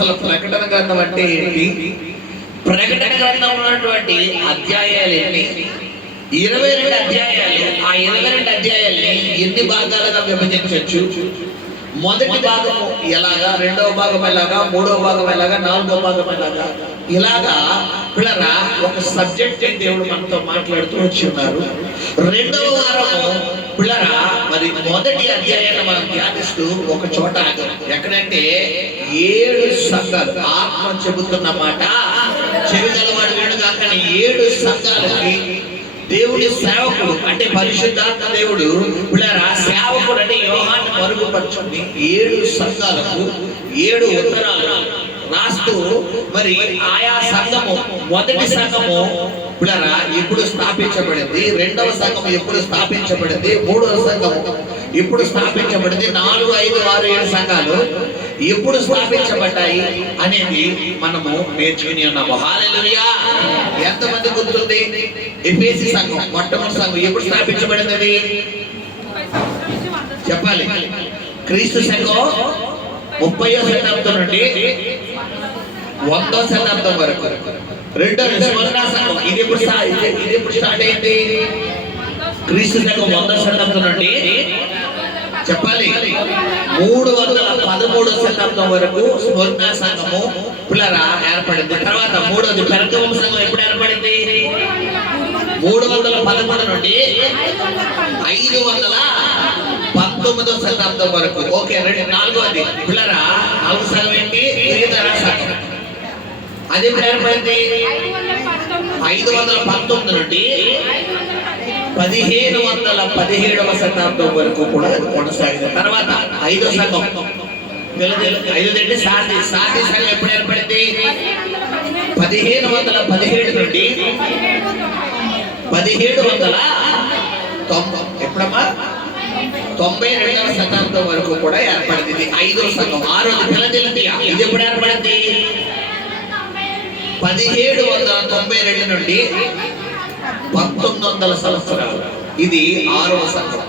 అసలు ప్రకటన గ్రంథం అంటే ఏంటి, ప్రకటన గ్రంథం ఉన్నటువంటి అధ్యాయాలు ఎన్ని? 22 అధ్యాయాలు. ఆ 22 అధ్యాయాల్ని ఎన్ని భాగాలుగా విభజించవచ్చు? మొదటి భాగము ఎలాగా, రెండవ భాగం ఎలాగా, మూడవ భాగం ఎలాగా, నాలుగవ భాగం ఎలాగా, ఇలాగా పిల్లరా ఒక సబ్జెక్ట్ దేవుడు మనతో మాట్లాడుతూ వచ్చి ఉన్నారు. రెండవ వారము పిల్లరా మరి మొదటి అధ్యాయాన్ని మనం ధ్యానిస్తూ ఒక చోట ఎక్కడంటే 7 సంఘాలు, ఆత్మ చెబుతున్న మాట చెవిగలవాడు వినుగాక, 7 సంఘాలకి దేవుడి సేవకుడు అంటే పరిశుద్ధాత్మ దేవుడు పిల్లరా సేవకుడు అంటే యోహాను మరుగుపరచుకుని 7 సంఘాలకు 7 ఉత్తరాలు రాస్తూ మరి ఆయా సంఘము, మొదటి సంఘము పిల్లరా ఎప్పుడు స్థాపించబడింది, రెండవ సంఘము ఎప్పుడు స్థాపించబడింది, మూడవ సంఘము ఎప్పుడు స్థాపించబడింది, 4, 5, 6, 7 సంఘాలు ఎప్పుడు స్థాపించబడ్డాయి అనేది మనము నేర్చుకుని ఉన్నాము. హల్లెలూయా. ఎంతమంది గుర్తుంది? ఎఫెసీ సంఘం మొట్టమొదటి సంఘం ఎప్పుడు స్థాపించబడినది చెప్పాలి. క్రీస్తు శకం 30వ శతాబ్దం నుండి 100వ శతాబ్దం వరకు. రెండవ స్మరణ సంఘం ఇది ఎప్పుడు స్టార్ట్ అయింది? క్రీస్తు శకం 100వ శతాబ్దం నుండి చెప్పాలి 313వ శతాబ్దం వరకు స్మరణ సంఘము పిల్లరా ఏర్పడింది. తర్వాత మూడవది పెరగమ సంఘం ఎప్పుడు ఏర్పడింది? 313 నుండి 519వ శతాబ్దం వరకు. ఓకే. నాలుగవది పిల్లరా 4వ సంఘం ఏంటి? సంఘం. అది ఎప్పుడు ఏర్పడింది? 519 నుండి 1517వ శతాబ్దం వరకు కూడా కొనసాగింది. తర్వాత 5వ సంఘం ఐదంటే సాటి సంఘం ఎప్పుడు ఏర్పడింది? 1517 నుండి 1790 ఎప్పుడమ్మా 92వ శతాబ్దం వరకు కూడా ఏర్పడింది. ఇది 5వ సంఘం. 6వది ఫిలదెల్ఫియా. ఇది ఎప్పుడు ఏర్పడింది? 1792 నుండి 1900 సంవత్సరాలు. ఇది 6వ సంఘం.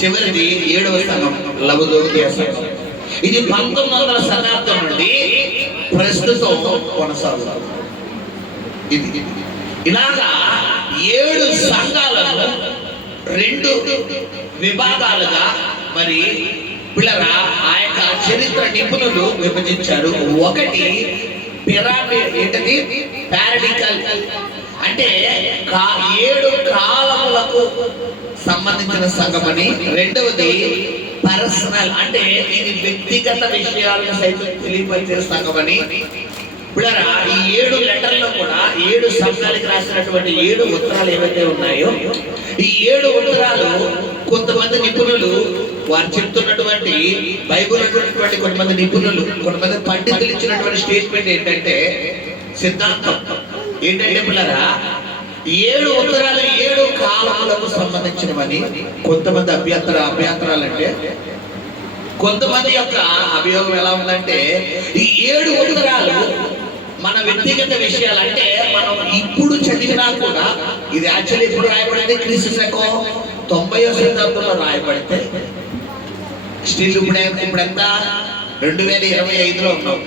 చివరిది 7వ సంఘం లవదోకియా సంఘం. ఇది 1900వ శతాబ్దం నుండి ప్రస్తుతం కొనసాగుతుంది. ఇది ఇలాగా 7 సంఘాలను 2 విభాగాలుగా మరి పిల్లరా ఆ యొక్క చరిత్ర నిపుణులు విభజించారు. ఒకటి పిరమిడ్, ఏంటది? పారాడికల్ అంటే 7 కాలములకు సంబంధించిన సంఘమని. రెండవది పర్సనల్ అంటే ఇది వ్యక్తిగత విషయాలను సైతం తెలియపరిచే సంఘమని. పిల్లరా ఈ 7 లెటర్లో కూడా 7 సంఘాలకు రాసినటువంటి 7 ఉత్తరాలు ఏవైతే ఉన్నాయో ఈ 7 ఉత్తరాలు కొంతమంది నిపుణులు వారు చెప్తున్నటువంటి బైబిల్ ఉన్నటువంటి కొంతమంది నిపుణులు, కొంతమంది పండితులు ఇచ్చినటువంటి స్టేట్మెంట్ ఏంటంటే, సిద్ధాంతం ఏంటంటే పిల్లరా 7 ఉత్తరాలు 7 కాలములకు సంబంధించినవని. కొంతమంది అభ్యంతరాలు అంటే కొంతమంది యొక్క అభియోగం ఎలా ఉందంటే ఈ 7 ఉత్తరాలు మన వ్యక్తిగత విషయాలంటే మనం ఇప్పుడు చదివినా కూడా ఇది యాక్చువల్లీ ఎప్పుడు రాయబడింది? క్రీస్తు శకం 90వ శతాబ్దంలో రాయబడితే స్టిల్ ఇప్పుడెంత 2025లో ఉన్నాం.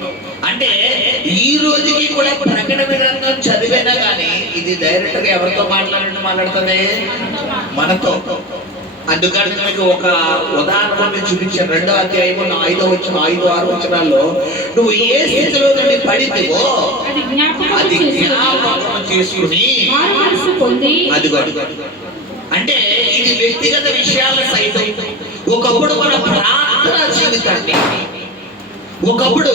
అంటే ఈ రోజుకి కూడా ప్రకటన గ్రంథం చదివినా కానీ ఇది డైరెక్ట్ గా ఎవరితో మాట్లాడుతుంది? మనతో. అందుకని మీకు ఒక ఉదాహరణ చూపించాను. 2వ అధ్యాయము 5వ వచనం 5-6 వచనాల్లో నువ్వు ఏ స్థితిలో నుండి పడితేవో అది జ్ఞాపకం చేసుకుని అదిగో. అంటే ఇది వ్యక్తిగత విషయాల సైతం. ఒకప్పుడు మన ప్రార్థన జీవితాన్ని, ఒకప్పుడు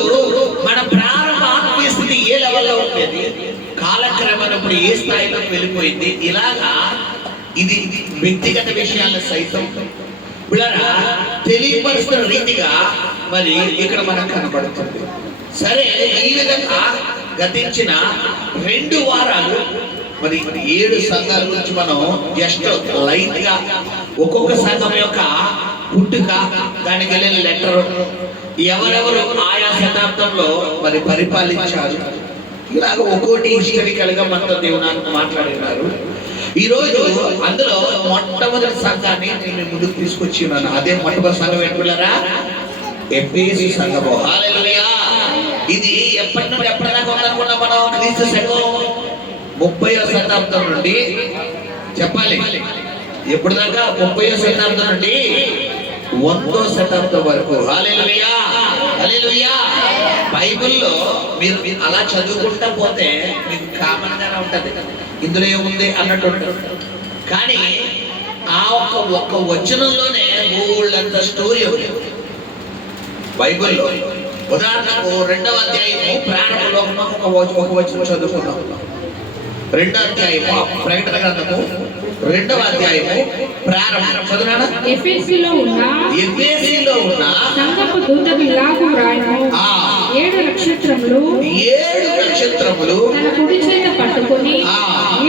మన ప్రారంభ ఆత్మీయ స్థితి ఏ లెవెల్లో ఉండేది, కాలక్రమేణా ఇప్పుడు ఏ స్థాయిలోకి వెళ్ళిపోయింది. ఇలాగా ఇది వ్యక్తిగత విషయాల సైతం పిల్లరా తెలియపరుస్తున్న రీతిగా మరి ఇక్కడ మనకు కనబడుతుంది. సరే, ఈ విధంగా గతించిన 2 వారాలు మరి 7 సంఘాల గురించి మనం జస్ట్ లైట్ గా ఒక్కొక్క సంఘం యొక్క పుట్టుక, దానికి వెళ్ళిన లెటర్, ఎవరెవరు ఆయా శతాబ్దంలో మరి పరిపాలించారు, ఇలాగ ఒక్కోటి హిస్టరికల్ గా మనతో దేవుడు మాట్లాడినారు. ఈ రోజు అందులో మొట్టమొదటి సంఘాన్ని నేను ముందుకు తీసుకొచ్చి ఉన్నాను. అదే మొట్టమొదటి సంఘం ఏంటున్నారా? ఎఫెసీ సంఘము. హల్లెలూయా. ఇది ఎప్పటి నుండి ఎప్పటిదాకా ఉందనుకున్నా మనం? క్రీస్తు శకం 30వ శతాబ్దం నుండి చెప్పాలి. ఎప్పుడు దాకా? 30వ శతాబ్దం నుండి 100వ శతాబ్దం వరకు. హల్లెలూయా, హల్లెలూయా. బైబిల్లో మీరు అలా చదువుకుంటా పోతే మీకు కామన్ గానే ఉంటది, ఇందులో ఏముంది అన్నట్టు ఉంటుంది. కానీ ఆ ఒక్క వచనంలోనే ఊళ్ళంత స్టోరీ ఉంది బైబిల్లో. ఉదాహరణకు 2వ అధ్యాయము ప్రారంభంలో ఒక వచనం చదువుకున్నాం. 2వ అధ్యాయము ప్రకటన గ్రంథము 2వ అధ్యాయము ప్రారంభం చదువునా? ఎఫెసీలో ఉన్న సంఘపు దూతకు ఇలాగు వ్రాయుము, 7 నక్షత్రములు తన కుడి చేత పట్టుకొని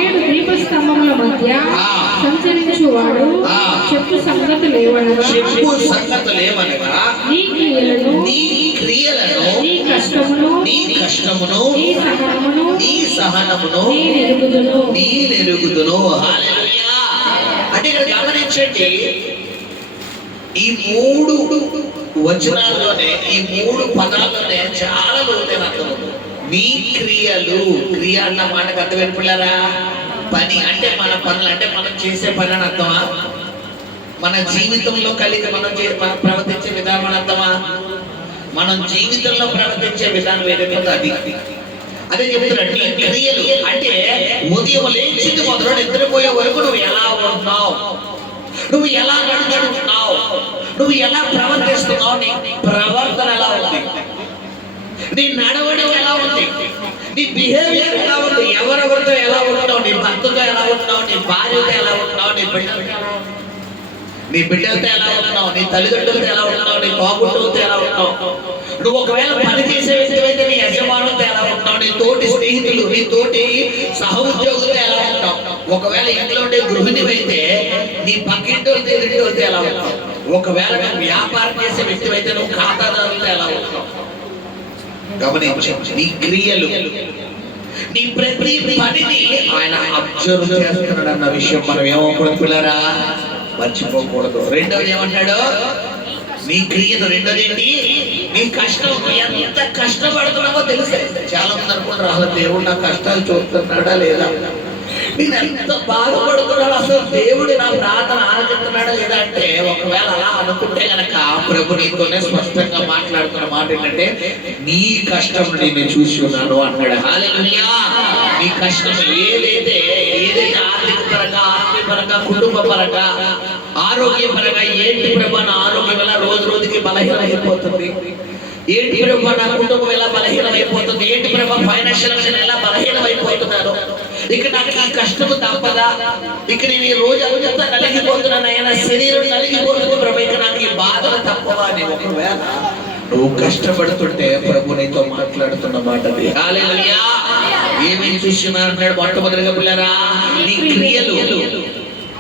7 దీపస్తంభముల మధ్య సంచరించువాడు చెప్పు సంగతులేవనగా నీ క్రియలను నీ కష్టమును నీ సహనమును నేనెరుగుదును. హల్లెలూయా. అంటే ఇక్కడ గమనించండి, ఈ 3 వచనాల్లోనే, ఈ 3 పదాల్లోనే చాలా లోతైన అర్థం ఉంది. నీ క్రియలు, క్రియ అన్న మాటకు అర్థం వెళ్ళిపోయారా? పని అంటే మన పనులు, అంటే మనం చేసే పని అని అర్థమా? మన జీవితంలో కలిగి మనం ప్రవర్తించే విధానం అని అర్థమా? మనం జీవితంలో ప్రవర్తించే విధానం ఏదైతే అది అదే చెప్తున్నాడు. నీ క్రియలు అంటే ఉదయం లేచింది మొదలు నిద్రపోయే వరకు నువ్వు ఎలా ఉన్నావు, నువ్వు ఎలా నడుచుకుంటున్నావు, నువ్వు ఎలా ప్రవర్తిస్తున్నావు, నీ ప్రవర్తన ఎలా ఉంది, నీ నడవడి ఎలా ఉంది, నీ బిహేవియర్ ఎలా ఉంది, ఎవరెవరితో ఎలా ఉంటున్నావు, నీ భర్తతో ఎలా ఉంటున్నావు, నీ భార్యతో ఎలా ఉంటున్నావు, నీ బిడ్డలతో ఎలా ఉంటున్నావు, నీ తల్లిదండ్రులతో ఎలా ఉంటున్నావు, నీ బాగుంటులతో ఎలా ఉంటున్నావు, నువ్వు ఒకవేళ పని చేసే వ్యక్తి అయితే నీ యజమానులతో ఎలా ఉంటున్నావు, నీ తోటి స్నేహితులు, నీ తోటి సహ ఉద్యోగులతో ఎలా ఉంటావు, ఒకవేళ ఇంట్లో ఉండే గృహిణి అయితే నీ పక్కింటోళ్ళతో ఎదుటితో ఎలా ఉంటావు, ఒకవేళ నువ్వు వ్యాపారం చేసే వ్యక్తి అయితే నువ్వు ఖాతాదారులతో ఎలా ఉంటావు. గమనించండి, నీ క్రియలు, నీ ప్రతి పనిని ఆయన అబ్జర్వ్ చేస్తున్నాడు అన్న విషయం మనం ఏమవకూడదు పిల్లరా, మర్చిపోకూడదు. రెండోది ఏమంటాడు? నీ క్రియను. రెండోది ఏంటి? నీ కష్టం. ఎంత కష్టపడుతున్నావో తెలుసే. చాలా మంది అనుకుంటారు, అసలు దేవుడు నా కష్టాలు చూస్తున్నాడా లేదా, నేను ఎంత బాధపడుతున్నాడు, అసలు దేవుడు నా ప్రార్థన ఆలకిస్తున్నాడా లేదా అంటే, ఒకవేళ అలా అనుకుంటే గనక ప్రభు నీతోనే స్పష్టంగా మాట్లాడుతున్న మాట ఏంటంటే, నీ కష్టం నేను చూసి ఉన్నాను అన్నాడు. హల్లెలూయా. నీ కష్టం ఏదైతే ఆర్థిక పరంగా, ఆత్మీయ పరంగా, కుటుంబ పరంగా, ఆరోగ్య పరంగా, ఏంటి ప్రభు నా ఆరోగ్యం ఎలా రోజు రోజుకి బలహీనమైపోతుంది, ఏంటి ప్రభు నా కుటుంబం ఎలా బలహీనమైపోతుంది, ఏంటి ప్రభు ఫైనాన్షియల్ ఎలా బలహీనమైపోతున్నాను, ఇక నాకు ఈ కష్టము తప్పదా, ఇక నేను ఈ రోజు అంతా నలిగిపోతున్నాను, అయినా శరీరం నలిగిపోతుంది ప్రభు, ఇక నాకు ఈ బాధలు తప్పవా అని ఒకవేళ నువ్వు కష్టపడుతుంటే ప్రభు నీతో మాట్లాడుతున్న మాట. హల్లెలూయా. ఏమేమి చూస్తున్నారు అన్నాడు? మొట్టమొదటిగా పిల్లరా, నీ క్రియలు,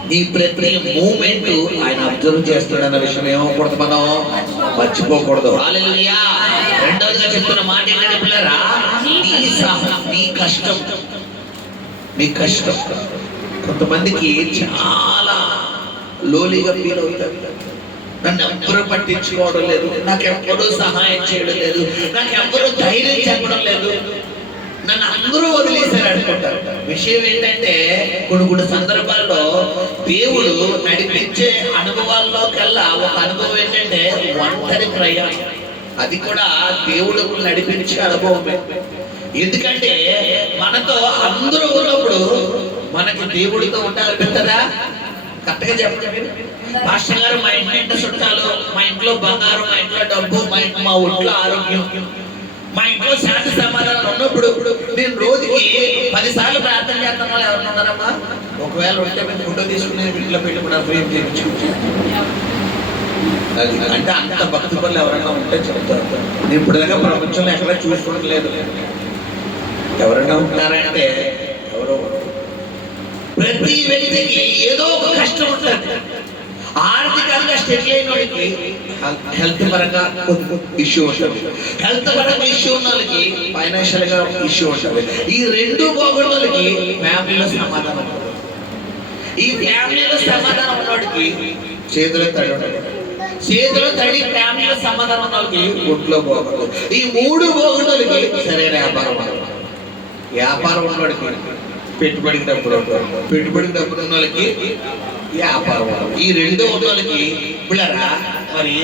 నీ ప్రతి మూమెంట్ ఆయన అబ్జర్వ్ చేస్తున్నాడన్న విషయం ఏమవకూడదు, మనం మర్చిపోకూడదు. హల్లెలూయా. రెండవదిగా చెప్తున్న మాట ఏంటంటే పిల్లరా, నీ కష్టం, నీ కష్టం. కొంతమందికి చాలా లోలీగా ఫీల్ అవుతారు, నన్ను ఎవ్వరూ పట్టించుకోవడం లేదు, నాకు ఎవ్వరూ సహాయం చేయడం లేదు, నాకు ఎవ్వరూ ధైర్యం చెప్పడం లేదు, నన్ను అందరూ వదిలేశారు అనుకుంటారు. విషయం ఏంటంటే, కొన్ని సందర్భాల్లో దేవుడు నడిపించే అనుభవాల్లో కల్లా ఒక అనుభవం ఏంటంటే ఒంటరి ప్రయాణం. అది కూడా దేవుడు నడిపించే అనుభవమే. ఎందుకంటే మనతో అందరూ ఉన్నప్పుడు మనకి దేవుడితో ఉండాలనిపిస్తుందా? కరెక్ట్గా చెప్పండి. మాస్టర్ గారు, మా ఇంట్లో చుట్టాలు, మా ఇంట్లో బంగారం, మా ఇంట్లో డబ్బు, మా ఒంట్లో ఆరోగ్యం, మా ఇంట్లో శాంతి సమాధానం ఉన్నప్పుడు నేను రోజుకి 10 సార్లు ప్రార్థన చేస్తున్న వాళ్ళు ఎవరు ఉన్నారమ్మా? ఒకవేళ ఉంటే మేము ఫోటో తీసుకుని ఇంట్లో పెట్టుకున్నారు, ఫ్రేమ్ చేయించుకుంటే. అది అంటే అంత భక్తి పనులు ఎవరైనా ఉంటే చెప్తారు. నేను ఇప్పుడు దాకా ప్రపంచంలో ఎక్కడ చూసుకోవడం లేదు. ఎవరైనా ఉంటారంటే ఎవరో. ప్రతి వ్యక్తికి ఏదో ఒక కష్టం ఉంటుంది. ఆర్థికంగా స్టెబిల్ అయిన వాళ్ళకి హెల్త్ పరంగా ఇష్యూ ఉంటుంది, హెల్త్ పరంగా ఇష్యూ ఉన్న వాళ్ళకి ఫైనాన్షియల్ గా ఇష్యూ ఉంటుంది. ఈ రెండు పోగొట్టిన వాళ్ళకి ఫ్యామిలీలో సమాధానం ఉంటుంది. ఈ ఫ్యామిలీలో సమాధానం ఉన్నవాడికి చేతులు తడి ఉంటుంది. చేతిలో తడి ఫ్యామిలీలో సమాధానం ఉన్న వాళ్ళకి ఒంట్లో పోకూడదు. ఈ 3 పోగొట్టులకి సరైన వ్యాపారం అవ్వదు. వ్యాపారం ఉన్నవాడికి పెట్టుబడికి డబ్బులు ఉంటారు, పెట్టుబడికి డబ్బులు ఉన్న వాళ్ళకి వ్యాపారం అవ్వదు. ఈ 2 ఉన్న వాళ్ళకి పిల్లరా మరి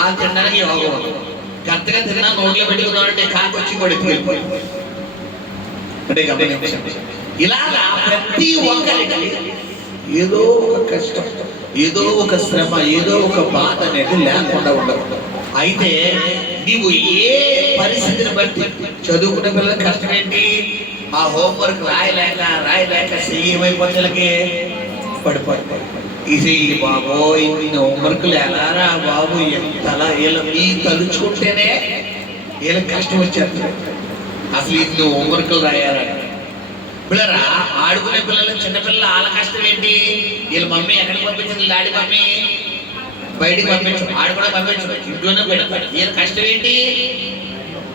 ఆ తినడానికి యోగం ఉండదు. కరెక్ట్గా తిన్నా నోట్లో పెట్టుకున్నామంటే కాకి వచ్చి పడికి వెళ్ళిపోయింది అంటే గమనించండి. ఇలాగా ప్రతి ఒక్కరికి ఏదో ఒక కష్టం, ఏదో ఒక శ్రమ, ఏదో ఒక బాధ అనేది లేకుండా ఉండదు. అయితే నీవు ఏ పరిస్థితిని బట్టి చదువుకునే పిల్లలకి కష్టం ఏంటి? ఆ హోంవర్క్ రాయలేక ఏమైపోతే పడిపోయి ఈ బాబోయ్ ఇన్ని హోంవర్క్లు ఎలారా బాబు ఎంతలా ఈ తలుచుకుంటేనే వీళ్ళకి కష్టం వచ్చేస్తుంది. అసలు ఇన్ని హోంవర్క్లు రాయాలని పిల్లరా ఆడుకునే పిల్లలు చిన్నపిల్లలు వాళ్ళ కష్టం ఏంటి? వీళ్ళ మమ్మీ ఎక్కడికి పంపించింది? డాడీ మమ్మీ బయటికి పంపించు, ఆడుకోవడానికి పంపించు, ఇంట్లోనే పెడతాడు. వీళ్ళ కష్టం ఏంటి?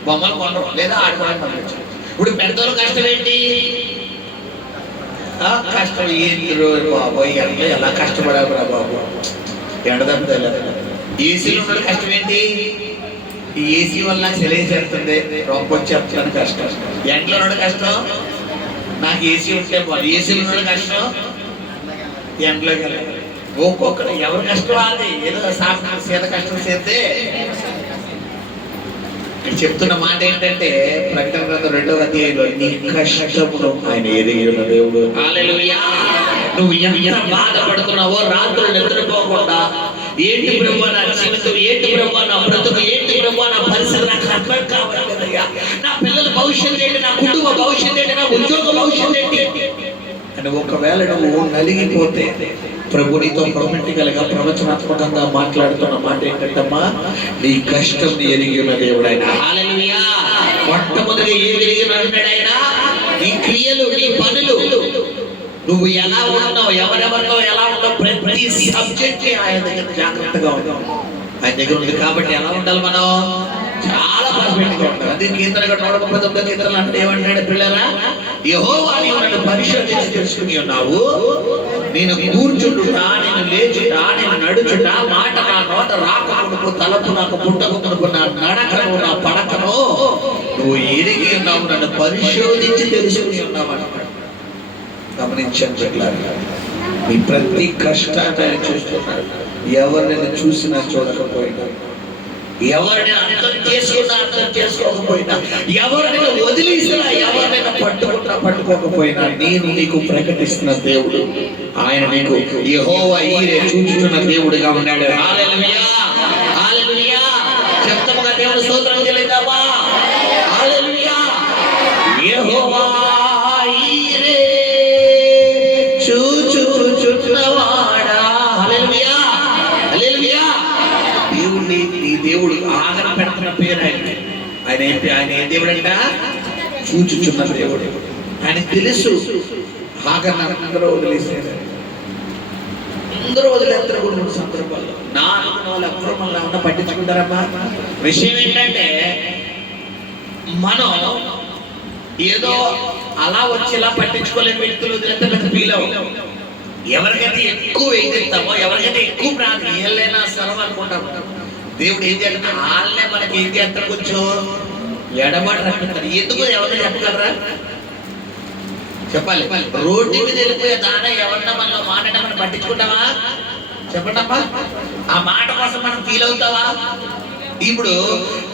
బొమ్మలు కొనరు లేదా ఆడుకోవడానికి పంపించు. ఇప్పుడు పెద్దోళ్ళ కష్టం ఏంటి? కష్టం ఏంటి బాబు ఎండలో ఎలా కష్టపడాలి రా బాబు, ఎండదంతా ఏసీలో ఉన్న కష్టం ఏంటి? ఈ ఏసీ వల్ల నాకు సెలవుతుంది, రొంప వచ్చేస్తాను కష్టం. ఎండలో ఉన్న కష్టం నాకు ఏసీ ఉంటే బాగుంది, ఏసీలో ఉన్న కష్టం ఎండలోకి వెళ్ళాలి. ఒక్కొక్కరు ఎవరి కష్టం అది. ఏదో సీత కష్టం చేస్తే చెప్తున్న మాట ఏంటంటే ప్రకటన గ్రంథం 2వ అధ్యాయంలో నీ కష్టమును ఆయన ఎరిగిన దేవుడు. హల్లెలూయా. నువ్వు ఎంత బాధపడుతున్నావో రాత్రులు నిద్రపోకుండా ఏంటి ప్రభువా నా జీవితం, ఏంటి ప్రభువా నా బ్రతుకు, ఏంటి ప్రభువా నా పరిస్థితి, నాకు అర్థం కావట్లేదయ్యా, నా పిల్లల భవిష్యత్తు ఏంటి, నా కుటుంబ భవిష్యత్తు ఏంటి, నా ఉద్యోగ భవిష్యత్తు ఏంటి అని ఒకవేళ నువ్వు నలిగిపోతే ప్రభు నీతో ప్రొఫెటికల్గా ప్రవచనాత్మకంగా మాట్లాడుతున్న మాట ఏంటంటమ్మా, నీ కష్టం ఎరిగి ఉన్న దేవుడు ఆయన. హల్లెలూయా. మొట్టమొదటి ఏం ఎరిగి ఉన్నాడు ఆయన? నీ క్రియలు, నీ పనులు, నువ్వు ఎలా ఉన్నావు, ఎవరెవరిలో ఎలా ఉన్నావు, ప్రతి సబ్జెక్ట్ ఆయన దగ్గర జాగ్రత్తగా ఉన్నావు. ఆయన దగ్గర ఉంది కాబట్టి ఎలా ఉండాలి మనం? చాలా పర్ఫెక్ట్ గా ఉంటారు. అదే కీర్తనగా 139 కీర్తనలు అంటే ఏమంటాడు? పిల్లరా యెహోవా నీవు నన్ను పరిశోధించి తెలుసుకుని ఉన్నావు, నేను కూర్చుంటున్నా, నేను లేచుటా, నేను నడుచుటా, మాట నా నోట రాకమునుపు, తలపు నాకు పుట్టకమునుపు, నా నడకను నా పడకను నువ్వు ఎరిగి ఉన్నావు, నన్ను పరిశోధించి తెలుసుకుని ఉన్నావు అన్నమాట. గమనించండి, నీ ప్రతి కష్టాన్ని ఆయన చూస్తున్నాడు. ఎవరిని చూసినా చూడకపోయినా, ఎవరిని అర్థం చేసుకున్నా అర్థం చేసుకోకపోయినా, ఎవరిని వదిలేసినా, ఎవరినైనా పట్టుకోకపోయినా, నేను నీకు ప్రకటిస్తున్న దేవుడు ఆయన నీకు యెహోవా ఈరే చూచుచున్న దేవుడుగా ఉన్నాడు. హల్లెలూయా. హల్లెలూయా. చెప్తాముగా దేవుని స్తోత్రం చెల్లిద్దామా? హల్లెలూయా. యెహోవా ఈరే చూచుచున్నవాడా. హల్లెలూయా. హల్లెలూయా. దేవుడిని నీ దేవుడు ఆదరణ పెడుతున్న పేరు ఆయన ఏ దేవుడు అంట? చూచుచున్న దేవుడు. ఆయన తెలుసు. అందరూ వదిలేసారు, అందరూ వదిలేస్తారు కూడా 3 సందర్భాల్లో. నా అనుకున్న వాళ్ళు ఎవరు మళ్ళీ ఏమన్నా పట్టించుకుంటారమ్మా? విషయం ఏంటంటే మనం ఏదో అలా వచ్చి ఇలా పట్టించుకోలేని వ్యక్తులు వదిలేస్తే నాకు ఫీల్ అవ్వం. ఎవరికైతే ఎక్కువ ఎదుగుతామో, ఎవరికైతే ఎక్కువ ప్రార్థన ఏళ్ళైనా సర్వం అనుకుంటాము, దేవుడు ఏం చేస్తాడు? వాళ్ళనే మనకి ఏం చేస్తాడు? కొంచెం ఎడబాటు రక్షిస్తాడు. ఎందుకు ఎవరైనా చెప్పగలరా? చెప్పాలి. రోడ్డు మీద వెళ్ళిపోయే దాన ఎవరన్నా మనం మాట్లాడ మనం పట్టించుకుంటావా? చెప్పండమ్మా. ఆ మాట కోసం మనం ఫీల్ అవుతావా? ఇప్పుడు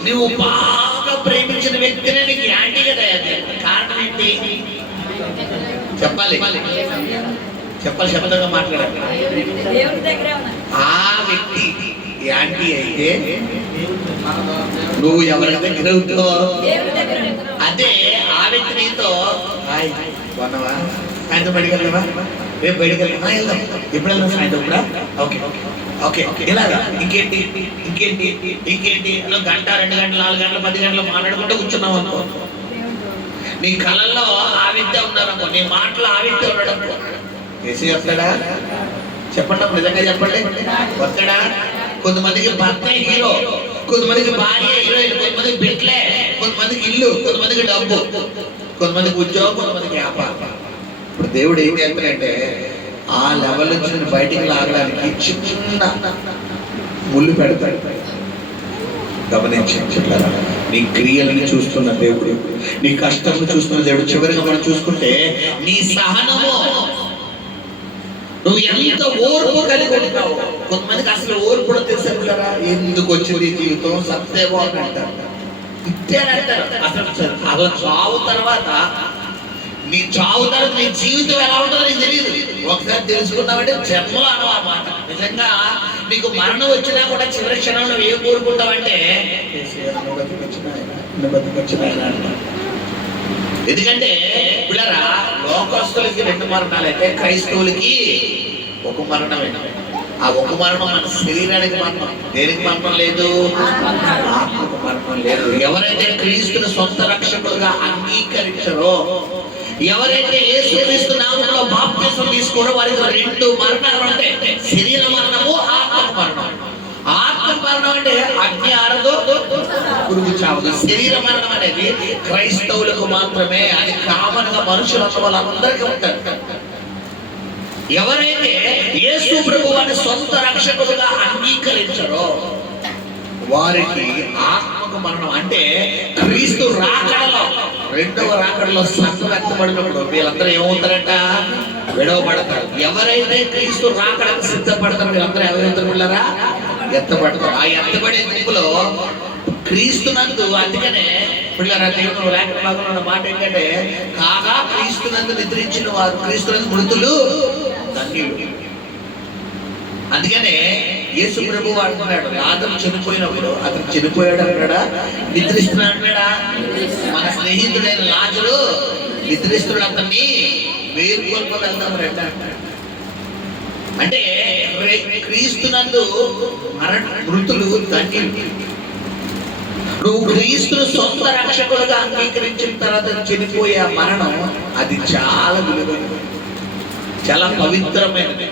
నువ్వు బాగా ప్రేమించిన వ్యక్తినే నీకు యాంటీగా తయారు చేయాలి. కారణం ఏంటి? చెప్పాలి. శబ్దంగా మాట్లాడాలి. ఆ వ్యక్తి యాంటీ అయితే నువ్వు ఎవరి దగ్గర అవుతావు? అదే ఆ వ్యక్తి నీతో కొన్నావా, సాయంత్రం బయటకు వెళ్దామా, రేపు బయటకు వెళ్దాం, ఎప్పుడు వెళ్దాం, సాయంత్రం కూడా, ఓకే ఓకే ఓకే ఇలాగా ఇంకేంటి ఇంకేంటి ఇంకేంటి 1 గంట 2 గంటలు 4 గంటలు 10 గంటలు మాట్లాడుకుంటూ కూర్చున్నావు అనుకో. నీ కళ్ళల్లో ఆ వ్యక్తి ఉన్నారనుకో, నీ మాటలో ఆ వ్యక్తి ఉన్నాడు అనుకో, కేసీ వస్తాడా? చెప్పండి, నిజంగా చెప్పండి, వస్తాడా? కొంతమందికి భర్త హీరో, కొంతమందికి భార్య హీరోయిన్, కొంతమందికి బిడ్డలే, కొంతమందికి ఇల్లు, కొంతమందికి డబ్బు, కొంతమందికి ఉద్యోగం, కొంతమందికి వ్యాపారం. ఇప్పుడు దేవుడు ఏం చేస్తాడంటే ఆ లెవెల్ నుంచి బయటికి లాగడానికి చిన్న ముళ్ళు పెడతాడు. గమనించారా? నీ క్రియలను చూస్తున్న దేవుడు, నీ కష్టము చూస్తున్న దేవుడు. చివరిగా మనం చూసుకుంటే నీ సహనము, నువ్వు ఎంత ఓర్పు కలిగి ఉంటావు. కొంతమందికి అసలు ఓర్పు కూడా తెలుసా? ఎందుకు వచ్చింది జీవితం, సత్యమో అని అంటారు, ఇచ్చారంటారు. అసలు చావు తర్వాత నీ చావు తర్వాత నీ జీవితం ఎలా ఉంటుందో నీకు తెలియదు. ఒకసారి తెలుసుకున్నావంటే జన్మలో అన్నమాట. నిజంగా నీకు మరణం వచ్చినా కూడా చివరి క్షణంలో ఏం కోరుకుంటావంటే ఎందుకంటే పిల్లరా, లోకస్తులకి 2 మరణాలు అయితే క్రైస్తవులకి ఒక మరణమే. ఆ ఒక మరణం మన శరీరానికి మరణం. దేనికి మరణం లేదు? ఆత్మకు మరణం లేదు. ఎవరైతే క్రీస్తుని సొంత రక్షకులుగా అంగీకరించారో, ఎవరైతే యేసుక్రీస్తు నామములో బాప్తిసం తీసుకోరో వారికి 2 మరణాలు ఉంటాయి. శరీర మరణము, ఆత్మ మరణం. ఆత్మ మరణం అంటే అగ్ని ఆరదు, పురుగు చావదు. శరీర మరణం అనేది క్రైస్తవులకు మాత్రమే. అది కామన్ గా మనుషులు అన్న వాళ్ళందరికీ ఉంటారు. ఎవరైతే యేసు ప్రభువుని సొంత రక్షకుడుగా అంగీకరించారో వారికి ఆత్మకు మరణం. అంటే క్రీస్తు రాకడలో, 2వ రాకడలో సంఘం వ్యక్తపడినప్పుడు వీళ్ళందరూ ఏమవుతారంట? విడవబడతారు. ఎవరైతే క్రీస్తు రాకడకు సిద్ధపడతారో వీళ్ళందరూ ఎవరెత్తబడతారా? ఎత్తబడతారు. ఆ ఎత్తబడే గుంపులో క్రీస్తునందు, అందుకనే పిల్లల దేవుడు లేఖన భాగంలో ఉన్న మాట ఏంటంటే, కాగా క్రీస్తునందు నిద్రించిన వారు క్రీస్తునందు మృతులు ధన్యులు. అందుకనే యేసు ప్రభువు అంటున్నాడు, లాజరు చనిపోయినప్పుడు అతను చనిపోయాడు అన్నాడా, నిద్రిస్తున్నాడు అన్నాడా? మన స్నేహితుడైన లాజరు నిద్రిస్తున్నాడు, అతన్ని మేలుకొల్ప వెళ్దాం రండి అంటాడు. అంటే క్రీస్తునందు మృతులు ధన్యులు. నువ్వు క్రీస్తును సొంత రక్షకులుగా అంగీకరించిన తర్వాత చనిపోయే ఆ మరణం, అది చాలా విలువైనది, చాలా పవిత్రమైనది.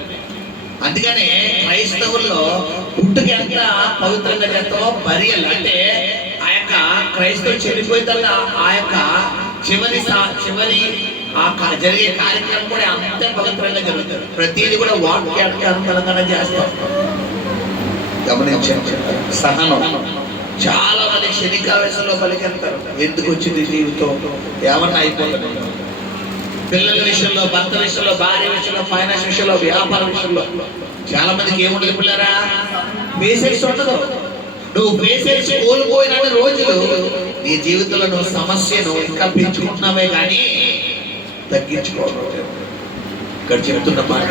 అందుకనే క్రైస్తవుల్లో పుట్టుక ఎంత పవిత్రంగా చేస్తామో, బరియల్ అంటే ఆ యొక్క క్రైస్తవులు చనిపోయిన తర్వాత ఆ యొక్క చివరి జరిగే కార్యక్రమం కూడా అంతే పవిత్రంగా జరుగుతుంది. ప్రతిదీ కూడా వాక్యానికి అనుకూలంగానే చేస్తాం. గమనించండి. సహనం. చాలా మంది క్షణికావేశంలో పలికెళ్తారు. ఎందుకు వచ్చింది జీవితం, ఏమన్నా అయిపోతుంది. పిల్లల విషయంలో, భర్త విషయంలో, భార్య విషయంలో, ఫైనాన్స్ విషయంలో, వ్యాపార విషయంలో చాలా మందికి ఏముండదు పిల్లరా? పేషెన్స్ ఉండదు. నువ్వు పేషెన్స్ కోల్పోయిన రోజులు నీ జీవితంలో నువ్వు సమస్యను ఇంకా పెంచుకుంటున్నావే కానీ తగ్గించుకోవడం. ఇక్కడ చెప్తున్న మాట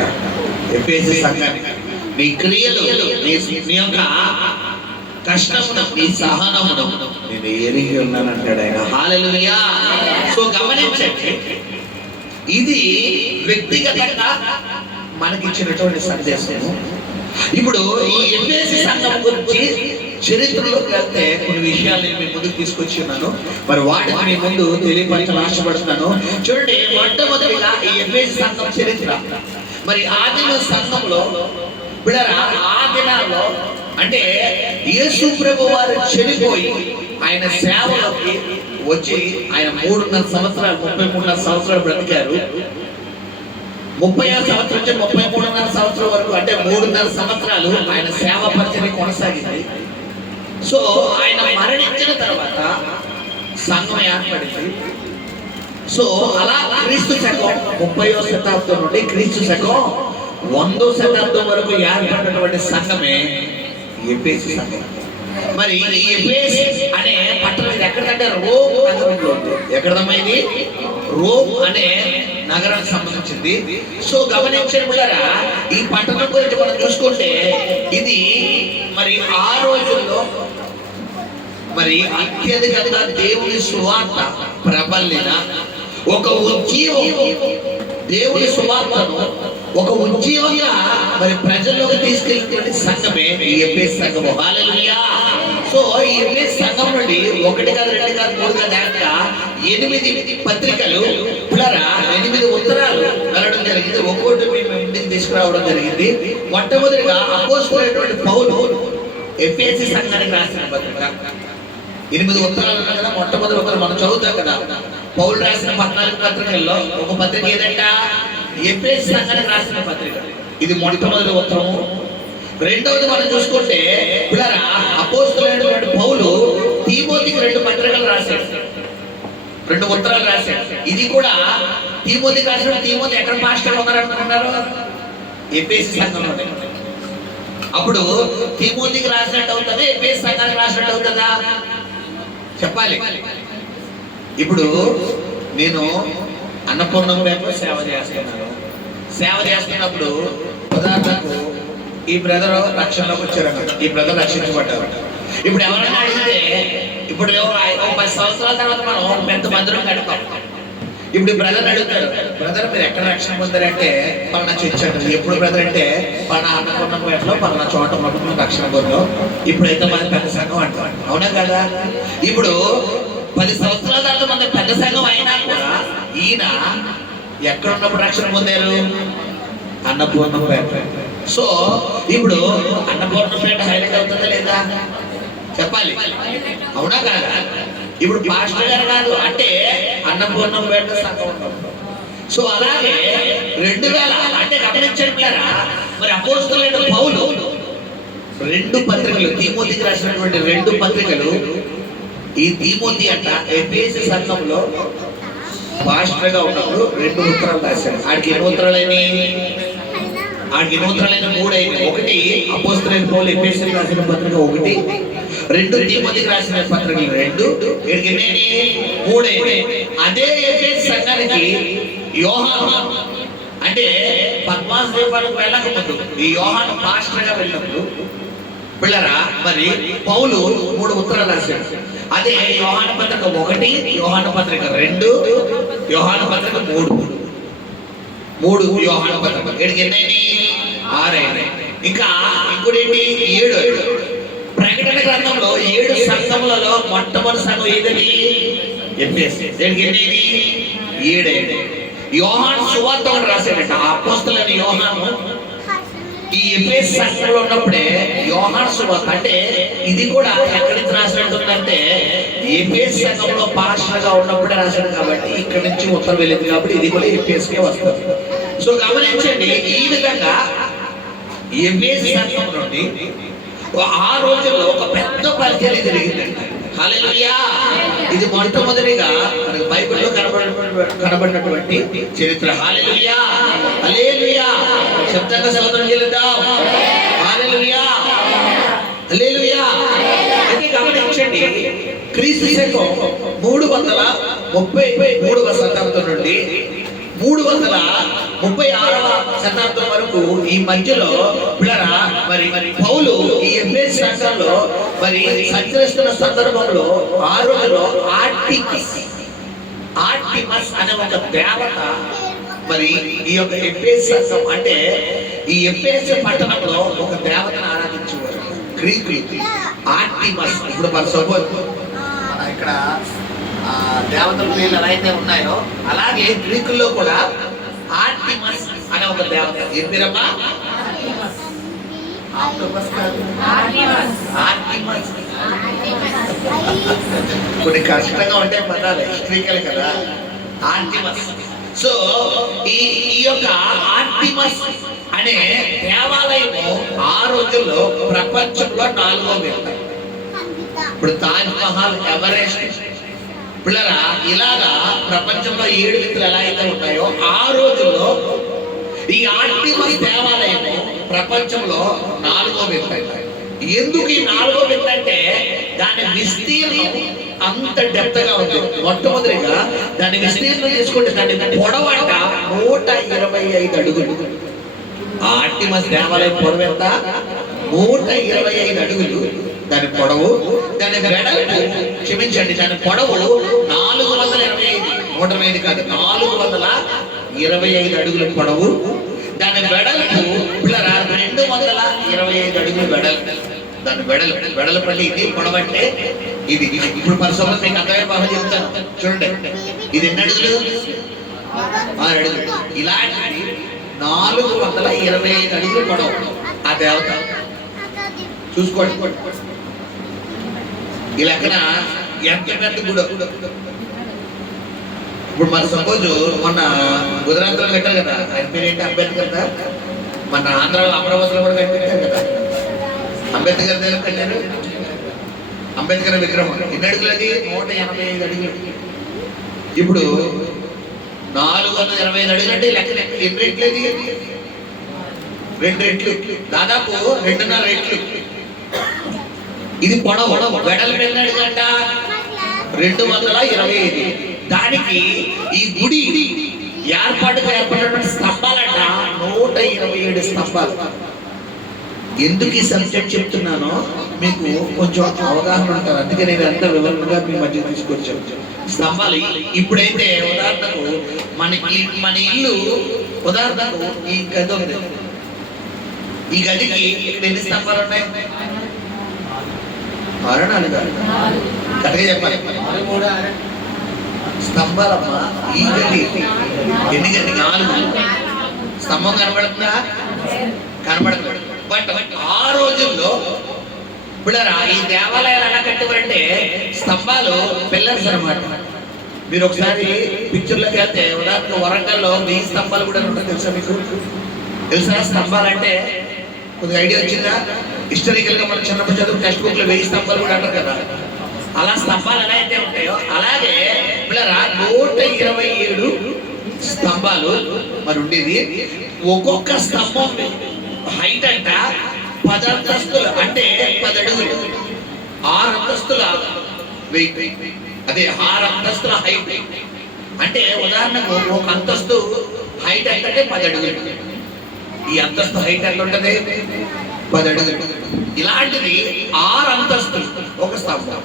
ఎఫెసీ సంఘానికి, నీ క్రియలు, నీ యొక్క కష్టమును, నీ సహనమును నేను ఎరిగి ఉన్నానంటాడు ఆయన. హల్లెలూయా. సో గమనించండి, ఇది వ్యక్తిగతంగా మనకిచ్చినటువంటి సందేశము. ఇప్పుడు ఈ ఎఫెసీ సంఘం గురించి చరిత్రలోకి వెళ్తే కొన్ని విషయాలు నేను మీ ముందుకు తీసుకొచ్చి ఉన్నాను. మరి వాటిని మీ ముందు తెలియపరచాలని ఆశపడుతున్నాను. చూడండి, మొట్టమొదటిగా ఈ ఎఫెసీ సంఘం చరిత్ర. మరి ఆదిమ సంఘంలో బిడ్డరా, ఆ దినాల్లో అంటే యేసు ప్రభు వారు చనిపోయి ఆయన సేవలోకి వచ్చి ఆయన 3.5 సంవత్సరాలు 33.5 సంవత్సరాలు బ్రతికారు. 30వ సంవత్సరం నుంచి 33.5 సంవత్సరం వరకు, అంటే 3.5 సంవత్సరాలు ఆయన సేవ పరిచయం కొనసాగింది. సో ఆయన మరణించిన తర్వాత సంఘం ఏర్పడింది. సో అలా క్రీస్తు శకం 30వ శతాబ్దం నుండి క్రీస్తు శకం 100వ శతాబ్దం వరకు ఏర్పడినటువంటి సంఘమే ఎఫెసీ సంఘం. మరి ఈ ఎఫెసీ అనే పట్టణం ఎక్కడంటే రోమ్ నగరంలో ఉంది. ఎక్కడమైంది? రోమ్ అనే నగరానికి సంబంధించింది. సో గమనించండి, ఈ పట్టణం గురించి మనం చూసుకుంటే ఇది మరి ఆ రోజుల్లో మరి అత్యధికంగా దేవుని సువార్త ప్రబలిన ఒక ఉజ్జీవం, దేవుని సువార్తను ఒక ఉజ్జీవంగా మరి ప్రజల్లోకి తీసుకెళ్తున్న సంఘమే ఈ ఎఫెసీ సంఘము. హల్లెలూయా. సో ఈ ఎఫెసీ సంఘం నుండి 1 కాదు 2 కాదు 3 కాదు ఏకంగా 8 పత్రికలు, 8 ఉత్తరాలు వెళ్ళడం జరిగింది. ఒక్కొక్కటి మేము ఇంటికి తీసుకురావడం జరిగింది. మొట్టమొదటిగా అపోస్తలుడైనటువంటి పౌలు ఎఫెసీ సంఘానికి రాసిన పత్రిక. 8 ఉత్తరాలు ఉన్నాయి కదా. మొట్టమొదటి ఉత్తరం మనం చదువుతాం కదా. పౌలు రాసిన 14 పత్రికల్లో ఒక పత్రిక ఏదంట? ఎఫెసీ సంఘానికి రాసిన పత్రిక. ఇది మొట్టమొదటి ఉత్తరము. రెండవది మనం చూసుకుంటే పిల్లరా అపోస్తలుడైనటువంటి పౌలు తీమోతికి 2 పత్రికలు రాశాడు, 2 ఉత్తరాలు రాశాడు. ఇది కూడా తీమోతికి రాశాడు. తీమోతి ఎక్కడ పాస్టర్ ఉన్నారనుకున్నారు? ఎఫెసు సంఘంలోనే. అప్పుడు తీమోతికి రాసినట్టు అవుతుంది, ఎఫెసు సంఘానికి రాసినట్టు అవుతుందా? చెప్పాలి. ఇప్పుడు నేను అన్నపూర్ణం వైపు సేవ చేస్తున్నాను. సేవ చేస్తున్నప్పుడు ఉదాహరణకు ఈ బ్రదర్ రక్షణలోకి వచ్చారన్నమాట, ఈ బ్రదర్ రక్షించబడ్డారు. ఇప్పుడు ఎవరైనా అడిగితే, ఇప్పుడు 10 సంవత్సరాల తర్వాత మనం పెద్ద మందిరం కడతాం. ఇప్పుడు బ్రదర్ అడుగుతారు, బ్రదర్ మీరు ఎక్కడ రక్షణ పొందారంటే పలానా చర్చ్ అంటారు. ఎప్పుడు బ్రదర్ అంటే పలానా అన్నపూర్ణం వైపులో పలానా చోట మటుకు రక్షణ పొందాం. ఇప్పుడైతే మన పెద్ద సంఘం అంటాం. అవునా కదా? ఇప్పుడు 10 సంవత్సరాల తర్వాత మన పెద్ద సంఘం అయినా కూడా ఈయన ఎక్కడ ఉన్నప్పుడు రక్షణ పొందారు? అన్నపూర్ణంపేట. సో ఇప్పుడు అన్నపూర్ణంపేట హైలైట్ అవుతుందా లేదా? చెప్పాలి. అవునా కాదా? ఇప్పుడు పాస్టర్ గారు కాదు అంటే అన్నపూర్ణంపేట సంఘం. సో అలాగే 2000 అంటే గమనించండి, మరి అపోస్తలుడైన పౌలు 2 పత్రికలు, తీమోతికి రాసినటువంటి 2 పత్రికలు. ఈ తీమోతి అంట ఎఫెసు సంఘంలో పాస్టర్ గా ఉన్నప్పుడు 2 ఉత్తరాలు రాశాడు. ఆడికి ఎన్ని ఉత్తరాలైనవి? ఆడికి ఎన్ని ఉత్తరాలైన 3 అయినాయి. ఒకటి అపోస్తలుడైన పౌలు ఎఫెసుకి రాసిన పత్రిక 1, 2 తీమోతికి రాసిన పత్రికలు 2. వీడికి ఎన్ని అయినాయి? 3 అయినాయి. అదే ఎఫెసు సంఘానికి యోహాను అంటే పద్మాస్ దీపాలకు వెళ్ళకముందు ఈ యోహాను పాస్టర్ గా వెళ్ళినప్పుడు పిల్లరా మరి పౌలు 3 ఉత్తరాలు రాశాడు. అదే యోహాను పత్రిక 1, యోహాను పత్రిక 2, యోహాను పత్రిక 3 యోహాను పత్రిక. వీడికి ఎన్నైనాయి? 6 అయినాయి. ఇంకా ఇంకోటి 7. ప్రకటన గ్రంథంలో 7 సంఘములలో మొట్టమొదటి సంఘం ఏదని? ఎఫెసు. వీడికి ఎన్నైనాయి? 7 అయినాయి. యోహాను సువార్త ఒకటి రాశాడట. ఆ అపోస్తలుడైన యోహాను ఈ ఎఫెసు సంఘంలో ఉన్నప్పుడే యోహాను సువార్త, అంటే ఇది కూడా ఎక్కడి నుంచి రాసినట్టుందంటే ఎఫెసు సంఘంలో పాస్టర్ గా ఉన్నప్పుడే రాశాడు. కాబట్టి ఇక్కడ నుంచి ఉత్తరం వెళ్ళింది కాబట్టి ఇది కూడా ఎఫెసుకే వస్తుంది. సో గమనించండి, ఈ విధంగా ఎఫెసు సంఘం నుండి ఆ రోజుల్లో ఒక పెద్ద పరిచర్య జరిగిందండి. హల్లెలూయా! ఇది మొట్టమొదటిగా మనకి బైబిల్లో కనబడినటువంటి చరిత్ర. హల్లెలూయా! హల్లెలూయా! శబ్దంగా స్తోత్రం చెల్లిద్దాం. హల్లెలూయా! హల్లెలూయా! అయితే గమనించండి, క్రీస్తు శకం 333వ శతాబ్దం నుండి 336వ శతాబ్దం వరకు ఈ మధ్యలో పిల్లరా మరి పౌలు ఈ ఎఫెసు సంఘంలో మరి సంచరిస్తున్న సందర్భంలో ఆ రోజులో ఆర్టిమస్ అనే ఒక దేవత మరి ఈ యొక్క ఎఫెసు సంఘం అంటే ఈ ఎఫెసు పట్టణంలో ఒక దేవతను ఆరాధించేవారు గ్రీకులు. ఆర్టిమస్. ఇప్పుడు మన సపోజ్ ఇక్కడ దేవతల పేర్లు ఎలా అయితే ఉన్నాయో అలాగే గ్రీకుల్లో కూడా ఆర్టిమస్ అనే ఒక దేవత. ఏం పేరమ్మా? ఆర్టిమస్. కొన్ని కష్టంగా ఉంటాయి పదాలు, హిస్టరికల్ కదా. ఆర్టిమస్. సో ఈ యొక్క ఆర్టిమస్ అనే దేవాలయము ఆ రోజుల్లో ప్రపంచంలో 4వ వింత. ఇప్పుడు తాజ్ మహల్, ఎవరెస్ట్ పిల్లరా ఇలాగా ప్రపంచంలో 7 వింతలు ఎలా అయితే ఉన్నాయో ఆ రోజుల్లో ఈ ఆర్టిమస్ దేవాలయము ప్రపంచంలో 4వ వింత. ఎందుకు ఈ 4వ వింత అంటే దాని విస్తీర్ణం అంత డెప్త్ గా ఉంది. మొట్టమొదటిగా దాని విస్తీర్ణం తీసుకుంటే దాని పొడవంట 125 అడుగులు. ఆర్టిమస్ దేవాలయం పొడవు ఎంత? 125 అడుగులు దాని పొడవు. దాని వెడల్పు, క్షమించండి, దాని పొడవు 425, 125 కాదు, 425 అడుగుల పొడవు. దాని వెడల్పు పిల్లరా 225 అడుగులు వెడల్పు. దాని వెడల్పల్లి ఇది, పొడవంటే ఇది. ఇప్పుడు పరిశోధన మీకు అర్థమైన బాగా చెప్తాను చూడండి. ఇది ఎన్ని అడుగులు? 6 అడుగులు. ఇలాంటి 425 అడుగులు పొడవు ఆ దేవత. చూసుకోండి ఈ లెక్కన ఎంత పెద్ద గుడి. ఇప్పుడు మన సపోజ్ మొన్న గుజరాత్ లో కట్టారు కదా, ఆయన పేరు ఏంటి? అంబేద్కర్ కదా. మన ఆంధ్ర అమరావతిలో కూడా కనిపెట్టారు కదా. అంబేద్కర్ దగ్గర కట్టారు. అంబేద్కర్ విగ్రహం ఎన్ని అడుగులు అది? 185 అడుగులు. ఇప్పుడు 425 అడుగులు అంటే లెక్క ఎన్ని రెట్లు అది? 2 రెట్లు, దాదాపు 2.5 రెట్లు. ఇది పొడవు, వెడల్పు ఎన్ని అడుగులంట? 225. దానికి ఈ గుడి ఏర్పాటుగా ఏర్పడినటువంటి స్తంభాలంట 127 స్తంభాలు. ఎందుకు ఈ సబ్జెక్ట్ చెప్తున్నానో మీకు కొంచెం అవగాహన ఉంటారు, అందుకే నేను ఎంత వివరంగా మీ మధ్య తీసుకొచ్చాను. స్తంభాలు ఇప్పుడైతే ఉదాహరణకు మన ఇల్లు, ఉదాహరణకు ఈ గది ఉంది. ఈ గదికి ఇక్కడ ఎన్ని స్తంభాలు ఉన్నాయి? 6 కరెక్ట్గా చెప్పాలి. స్తంభాలమ్మా. ఈ గది ఎన్ని గది? 4. స్తంభం కనబడుతుందా? కనబడుతుంది. బట్ ఆ రోజుల్లో పిల్లరా ఈ దేవాలయాలు ఎలా కట్టేవారంటే స్తంభాలు పిల్లర్స్ అన్నమాట. మీరు ఒకసారి పిక్చర్లోకి వెళ్తే ఉదాహరణకు వరంగల్లో 1000 స్తంభాలు కూడా ఉంటాయి. తెలుసా మీకు? తెలుసా స్తంభాలు అంటే? కొద్దిగా ఐడియా వచ్చిందా? హిస్టారికల్ గా మనం చిన్నప్పుడు చదువు టెక్స్ట్ బుక్ లో 1000 స్తంభాలు కూడా అంటారు కదా. అలా స్తంభాలు ఎలా అయితే ఉంటాయో అలాగే పిల్లరా 127 స్తంభాలు మరి ఉండేది. ఒక్కొక్క స్తంభం హైట్ అంట 10 అంతస్తులు, అంటే 10 అడుగులు. 6 అంతస్తుల వెయిట్, అదే 6 అంతస్తుల హైట్. అంటే ఉదాహరణకు ఒక అంతస్తు హైట్ అంటే 10 అడుగులు. ఈ అంతస్తు హైట్ ఎంత ఉంటుంది? 10 అడుగులు. ఇలాంటిది 6 అంతస్తులు ఒక స్తంభం,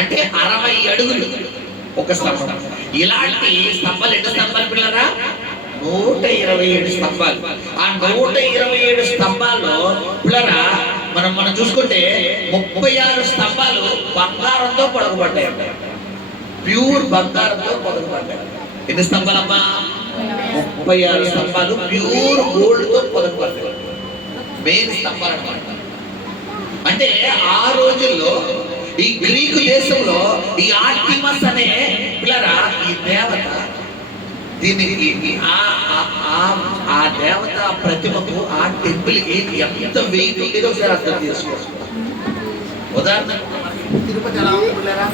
అంటే 60 అడుగులు ఒక స్తంభం. ఇలాంటి స్తంభాలు ఎన్ని స్తంభాలు పిల్లరా? 127 స్తంభాలు. ఆ 127 స్తంభాల్లో పిల్లరా మనం చూసుకుంటే 36 స్తంభాలు బంగారంతో పొడగబడ్డాయి. ప్యూర్ బంగారంతో పొడగబడ్డాయి. ఎన్ని స్తంభాలమ్మా? 36 స్తంభాలు ప్యూర్ గోల్డ్ తో పొదగబడ్డాయి. మెయిన్ స్తంభాలు అన్నమాట. అంటే ఆ రోజుల్లో ఈ గ్రీకు దేశంలో ఈ ఆర్టిమస్ అనే పిల్లరా ఈ దేవత, దీనికి ఆ దేవత ప్రతిమకు ఆ టెంపుల్ కి ఎంత వెయిట్ ఉండేదో ఒకసారి అర్థం చేసుకోవచ్చు. ఉదాహరణకు తిరుపతి ఎలా ఉంటున్నారా?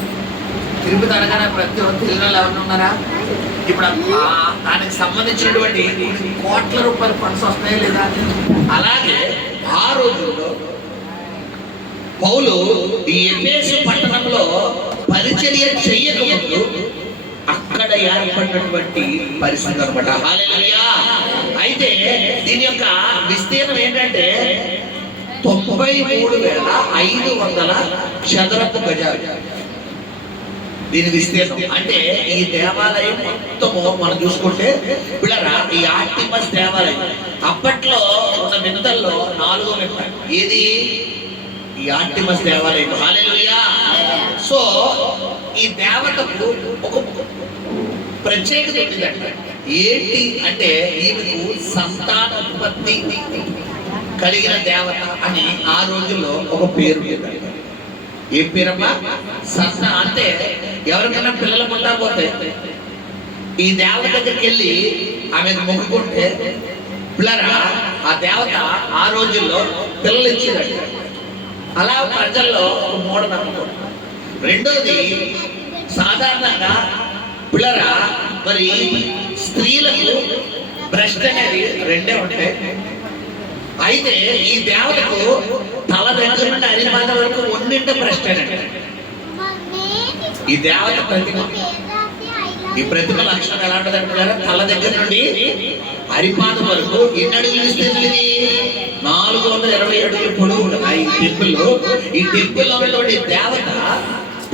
తిరుపతి అనగానే ప్రతి ఒక్క తిరుమల ఎవరైనా ఉన్నారా? ఇప్పుడు దానికి సంబంధించినటువంటి కోట్ల రూపాయల ఫండ్స్ వస్తాయా లేదా? అలాగే ఆ రోజుల్లో పౌలు ఈ ఎఫెసు పట్టణంలో పరిచర్య చెయ్యకముందు అక్కడ ఏర్పడినటువంటి పరిస్థితి అనమాట. హల్లెలూయా. అయితే దీని యొక్క విస్తీర్ణం ఏంటంటే 93,500 చదరపు గజాలు దీని విస్తీర్ణం. అంటే ఈ దేవాలయం మొత్తము మనం చూసుకుంటే పిల్లరా ఈ ఆర్టిమస్ దేవాలయం అప్పట్లో ఉన్న వింతల్లో 4వ వింత ఏది? ఈ ఆర్టిమస్ దేవాలయం. హల్లెలూయా. సో ఈ దేవతకు ఒక ప్రత్యేకత ఉంటుందంట. ఏంటి అంటే ఈమెకు సంతానోత్పత్తి కలిగిన దేవత అని ఆ రోజుల్లో ఒక పేరు. ఏ పేరమ్మా? అంటే ఎవరికైనా పిల్లలు ఉండకపోతే ఈ దేవత దగ్గరికి వెళ్ళి ఆమెకు మొక్కుకుంటే పిల్లరా ఆ దేవత ఆ రోజుల్లో పిల్లలు ఇచ్చేదంట. అలా ప్రజల్లో ఒక మూఢనమ్మకం. రెండోది సాధారణంగా పిల్లరా మరి స్త్రీలకు బ్రెస్ట్ అనేది 2 ఉంటాయి. అయితే ఈ దేవతకు తల దగ్గర నుండి అరిపాద వరకు 1 బ్రెస్ట్ అనేది. ఈ దేవత ప్రతిమ, ఈ ప్రతిమ లక్షణం ఎలా ఉంటుందంటే తల దగ్గర నుండి అరిపాద వరకు ఎన్ని అడుగులు ఇస్తుంది? 420 అడుగులు పొడవు ఉంటుంది ఈ టెంపుల్లో. ఈ టెంపుల్లో ఉన్నటువంటి దేవత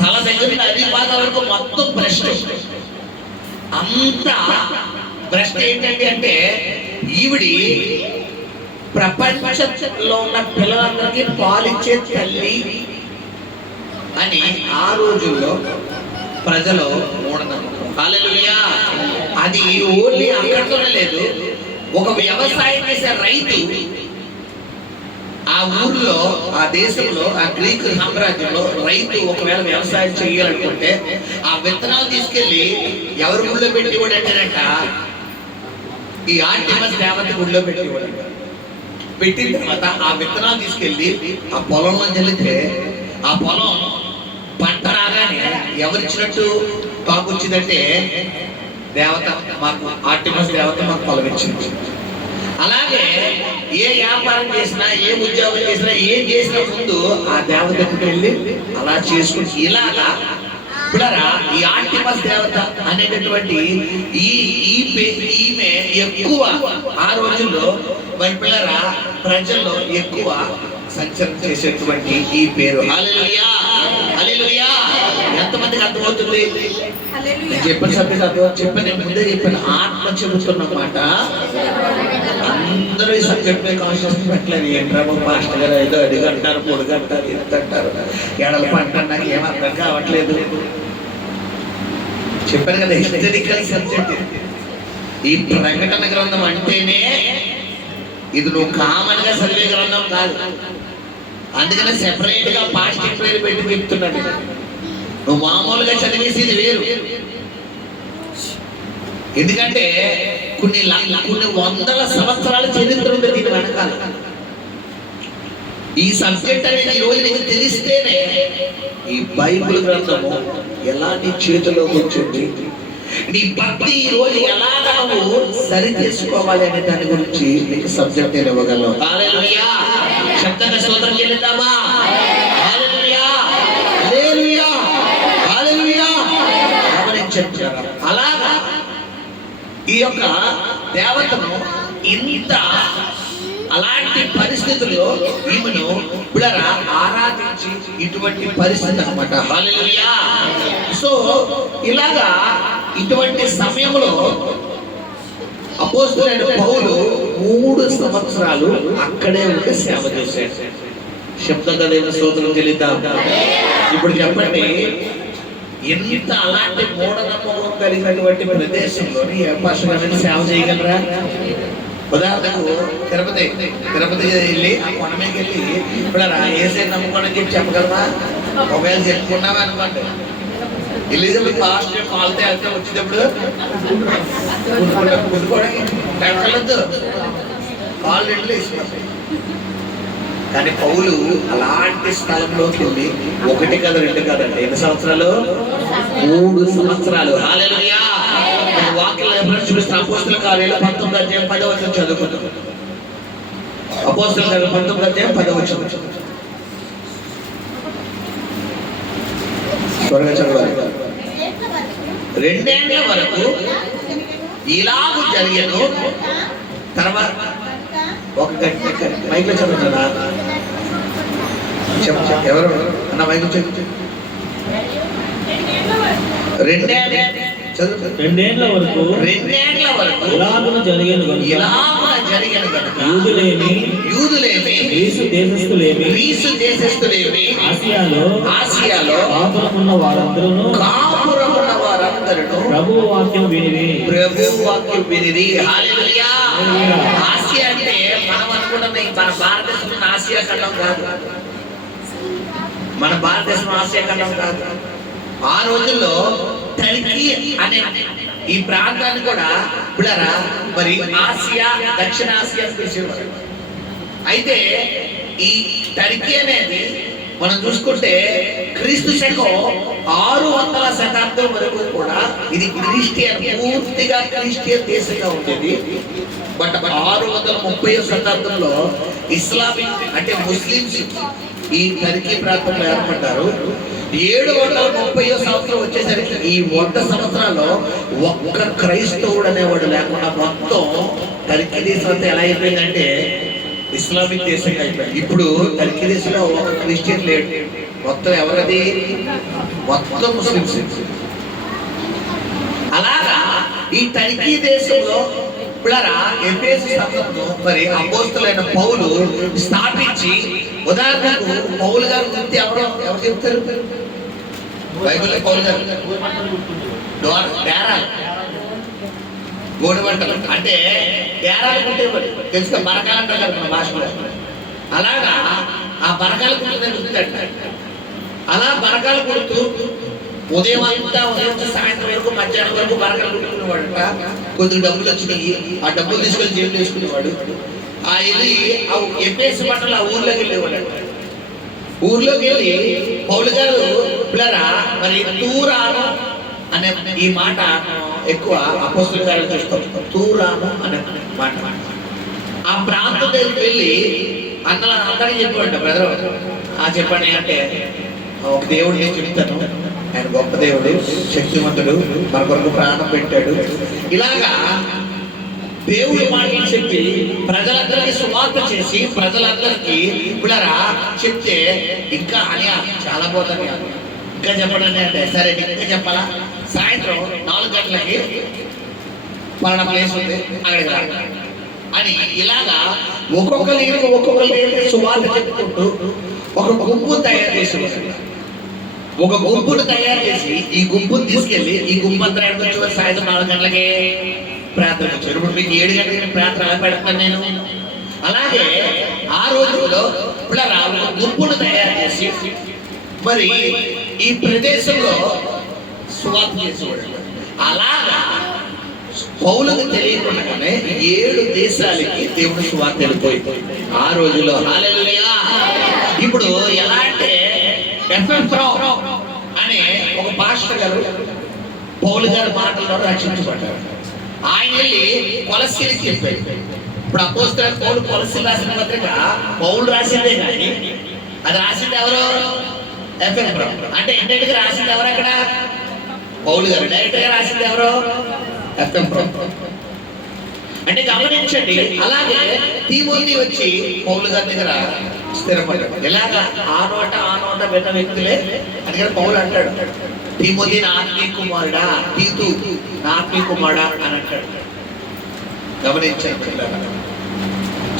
తల దగ్గర నుండి అరిపాద వరకు మొత్తం బ్రెస్ట్. అంత బ్రెస్ట్ ఏంటంటే అంటే ఈవిడి ప్రపంచంలో ఉన్న పిల్లలందరికీ పాలిచ్చే తల్లి అని ఆ రోజుల్లో ప్రజలు మూఢనమ్మకం. హల్లెలూయా. అది ఓన్లీ అక్కడితోనే లేదు. ఒక వ్యవసాయం చేసే రైతు ఆ ఊర్లో, ఆ దేశంలో, ఆ గ్రీకు సామ్రాజ్యంలో రైతు ఒకవేళ వ్యవసాయం చేయాలనుకుంటే ఆ విత్తనాలు తీసుకెళ్లి ఎవరి గుళ్ళో పెట్టేవాడు అంటేనంట ఈ ఆర్టిమస్ దేవత గుళ్ళో పెట్టేవాడు. పెట్టిన తర్వాత ఆ విత్తనాలు తీసుకెళ్ళి ఆ పొలంలో చల్లితే ఆ పొలం పంట రాగానే ఎవరిచ్చినట్టు టాక్ వచ్చిందంటే దేవత మాకు ఆర్టిమస్ దేవత మాకు పొలం ఇచ్చింది. అలాగే ఏ వ్యాపారం చేసినా, ఏ ఉద్యోగం చేసినా, ఏం చేసినా ముందు ఆ దేవత దగ్గరికి వెళ్ళి అలా చేసుకుని ఇలాగా పిల్లరా ఈ ఆర్టిమస్ దేవత అనేటటువంటి ఈమె ఎక్కువ ఆ రోజుల్లో మరి పిల్లరా ప్రజల్లో ఎక్కువ సంచలనం చేసేటువంటి ఈ పేరు. హల్లెలూయా, హల్లెలూయా. ఎంతమందికి అర్థమవుతుంది? చెప్పిన సభ్యులు అర్థం చెప్పని ముందే చెప్పిన ఆత్మ చెబుతున్న మాట అందరూ ఈ సబ్జెక్ట్ మీద కాన్షియస్ పెట్టలేదు. ఏంట్రా మాస్టర్ గారు ఏదో అడిగంటారు, పొడుగంటారు, ఎత్తంటారు, ఎడల పంట నాకు ఏం అర్థం కావట్లేదు. చెప్పాను కదా, హిస్టరికల్ సబ్జెక్ట్. ఈ ప్రకటన గ్రంథం అంటేనే ఇది నువ్వు కామన్ గా చదివే గ్రంథం కాదు. అందుకనే సెపరేట్ గా పాస్టింగ్ పేరు పెట్టి చెప్తున్నాడు. నువ్వు మామూలుగా చదివేసేది వేరు. ఎందుకంటే కొన్ని వందల సంవత్సరాల చరిత్ర ఉంది దీని వెనకాల. ఈ సబ్జెక్ట్ అనేది ఈ రోజు నీకు తెలిస్తేనే ఈ బైబిల్ గ్రంథము ఎలా నీ చేతిలోకి వచ్చింది, నీ భక్తి ఈ రోజు ఎలాగా నువ్వు సరి చేసుకోవాలి అనే దాని గురించి నీకు సబ్జెక్ట్ నేను ఇవ్వగలను. హల్లెలూయా. శబ్దంగా స్తోత్రం చెల్లిద్దామా? హల్లెలూయా, హల్లెలూయా, హల్లెలూయా. గమనించారా? అలాగా ఈ యొక్క దేవతను ఇంత అలాంటి పరిస్థితుల్లో ఈమెను పిల్లరా ఆరాధించి ఇటువంటి పరిస్థితి అన్నమాట. హల్లెలూయా. సో ఇలాగా ఇటువంటి సమయంలో అపోస్తలుడైన పౌలు 3 సంవత్సరాలు అక్కడే ఉండి సేవ చేశాడు. శబ్దంగా దేవుని స్తోత్రం చెల్లిద్దాం. ఇప్పుడు చెప్పండి, ఎంత అలాంటి మూఢనమ్మకం కలిగినటువంటి ప్రదేశంలోని ఏ పాస్టర్ సేవ చేయగలరా? ఉదాహరణకు తిరుపతి వెళ్ళి ఆ కొండ మీదకి వెళ్ళి ఇప్పుడు ఏసే నమ్ముకోండి అని చెప్పి చెప్పగలమా? ఒకవేళ చెప్పుకున్నావా అనుకోండి, ఎలిజబెత్ పాస్ట్ కాల్తే వెళ్తే వచ్చేటప్పుడు వెళ్ళొద్దు, కాళ్ళు రెండు వేసిపోతాయి. కానీ పౌలు అలాంటి స్థలంలోకి వెళ్ళి 1 కాదు 2 కాదండి, ఎన్ని సంవత్సరాలు? 3 సంవత్సరాలు. హల్లెలూయా. వాక్యాలు ఎవరైనా చూపిస్తున్న అపోస్తలుల కార్యాలు 19వ అధ్యాయం 10వ వచనం చదువుకుంటాం. అపోస్తలుల కార్యాలు 19వ అధ్యాయం 10వ వచనం త్వరగా చదవాలి. 2 ఏళ్ల వరకు ఇలాగ జరిగేను. తర్వాత ఒక గట్టి మైక్లో చదువుతున్నా ఎవరు అన్న మైక్ చెప్పు. 2 ఏళ్ల వరకు ఇలాగున జరిగేను గనుక యూదులేమి గ్రీసు దేశస్థులేమి ఆసియాలో కాపురమున్న వారందరూ ప్రభువు వాక్యం వినిరి. హల్లెలూయా. ఆసియా అంటే మనం అనుకున్న మన భారతదేశం ఆసియా ఖండం కాదు. మన భారతదేశం ఆసియా ఖండం కాదు. ఆ రోజుల్లో టర్కీ అనే ఈ ప్రాంతాన్ని కూడా పిల్లరా మరి ఆసియా, దక్షిణ ఆసియా పిలిచేవారు. అయితే ఈ టర్కీ అనేది మనం చూసుకుంటే క్రీస్తు శకం 600వ శతాబ్దం వరకు కూడా ఇది క్రిస్టియన్, పూర్తిగా క్రిస్టియన్ దేశంగా ఉండేది. బట్ 630వ శతాబ్దంలో ఇస్లామిక్ అంటే ముస్లిమ్స్ ఈ టర్కీ ప్రాంతంలో ఏర్పడ్డారు. 730వ సంవత్సరం వచ్చేసరికి ఈ 100 సంవత్సరాల్లో ఒక్క క్రైస్తవుడు అనేవాడు లేకుండా మొత్తం టర్కీ దేశం అంతా ఎలా అయిపోయిందంటే ఇస్లామిక్ దేశంగా అయిపోయింది. ఇప్పుడు టర్కీ దేశంలో ఒక క్రిస్టియన్ లేడు, మొత్తం ఎవరది? మొత్తం ముస్లిమ్స్. అలాగా ఈ టర్కీ దేశంలో పిల్లరా ఎఫెసు సంఘంను మరి అపోస్తలుడైన పౌలు స్థాపించి, ఉదాహరణకు పౌలు గారు గురించి ఎవరు చెప్తారు బైబిల్లో? పౌలు గారు గోడు వంటలు అంటే డేరాలు కుట్టేవాడు, తెలుసుగా బరకాలు అంటారు కదా మన భాషలో. అలాగా ఆ బరకాలు కుట్టుతాడు. అలా బరకాలు కుడుతూ ఉదయం నుంచి సాయంత్రం వరకు, మధ్యాహ్నం వరకు బరకాలు కుట్టుకునేవాడు. కొద్దిగా డబ్బులు వచ్చినాయి, ఆ డబ్బులు తీసుకొని జేబులు వేసుకునేవాడు. ఆ వెళ్ళి ఆ ఎఫెసు పట్టణంలో ఆ ఊర్లోకి వెళ్ళేవాడు. ఊర్లోకి వెళ్ళి పౌలు గారు పిల్లరా మరి తూరాను అనే ఈ మాట ఎక్కువ అపోస్తుల గారు చూస్తాం. తూరాను అనే మాట ఆ ప్రాంతం దగ్గరికి వెళ్ళి అందరికీ చెప్పాడు. బ్రదర్ చెప్పండి అంటే ఒక దేవుడు నేను చెప్తాను, ఆయన గొప్ప దేవుడు, శక్తివంతుడు, మన కొరకు ప్రాణం పెట్టాడు. ఇలాగా దేవుడి మాటలు చెప్పి ప్రజలందరికీ సువార్త చేసి ప్రజలందరికీ పిల్లరా చెప్తే ఇంకా అని చాలా పోతుంది. ఇంకా చెప్పండి అంటే సరే ఇంకా చెప్పాలా, సాయంత్రం 4 గంటలకి పలానా ప్లేస్ ఉంది అక్కడికి రా అని ఇలాగా ఒక్కొక్కరి సువార్త చెప్పుకుంటూ ఒక గుంపు తయారు చేసి ఒక గుంపును తయారు చేసి ఈ గుంపును తీసుకెళ్లి ఈ గుంపు అంతా వచ్చి సాయంత్రం 4 గంటలకే ప్రార్థన వచ్చారు. ఇప్పుడు మీకు 7 గంటలకి ప్రార్థన పెడతాను నేను. అలాగే ఆ రోజుల్లో పిల్లరా ఒక గుంపును తయారు చేసి మరి ఈ ప్రదేశంలో సువార్త చేసేవాడు. అలాగా పౌలుకు తెలియకుండానే 7 దేశాలకి దేవుడు సువార్త వెళ్ళిపోయింది ఆ రోజుల్లో. హల్లెలూయా. ఇప్పుడు ఎలా అంటే ఎఫ్ఎఫ్రావు అనే ఒక పాస్టర్ గారు పౌలు గారి మాటల్లో రక్షించబడ్డారు. ఆయన వెళ్ళి కొలస్సీకి చెప్పాడు. ఇప్పుడు అపోస్తలుడైన పౌలు కొలస్సీలు రాసిన పత్రిక పౌలు రాసిందే కానీ అది రాసింది ఎవరు? ఎఫ్ఎఫ్రావు. అంటే ఇండైరెక్ట్ గా రాసింది ఎవరు? అక్కడ పౌలు గారు. డైరెక్ట్ గా రాసింది ఎవరు? ఎఫ్ఎఫ్రావు. అంటే గమనించండి. అలాగే తీమోతి వచ్చి పౌలు గారి దగ్గర స్థిరపడ్డాడు. ఎలాగా ఆ నోట పెద్ద వ్యక్తులే అందుకని పౌలు అంటాడు తీమోతి నా ఆత్మీయ కుమారుడా, తీతు నా ఆత్మీయ కుమారుడా అని అంటాడు. గమనించండి.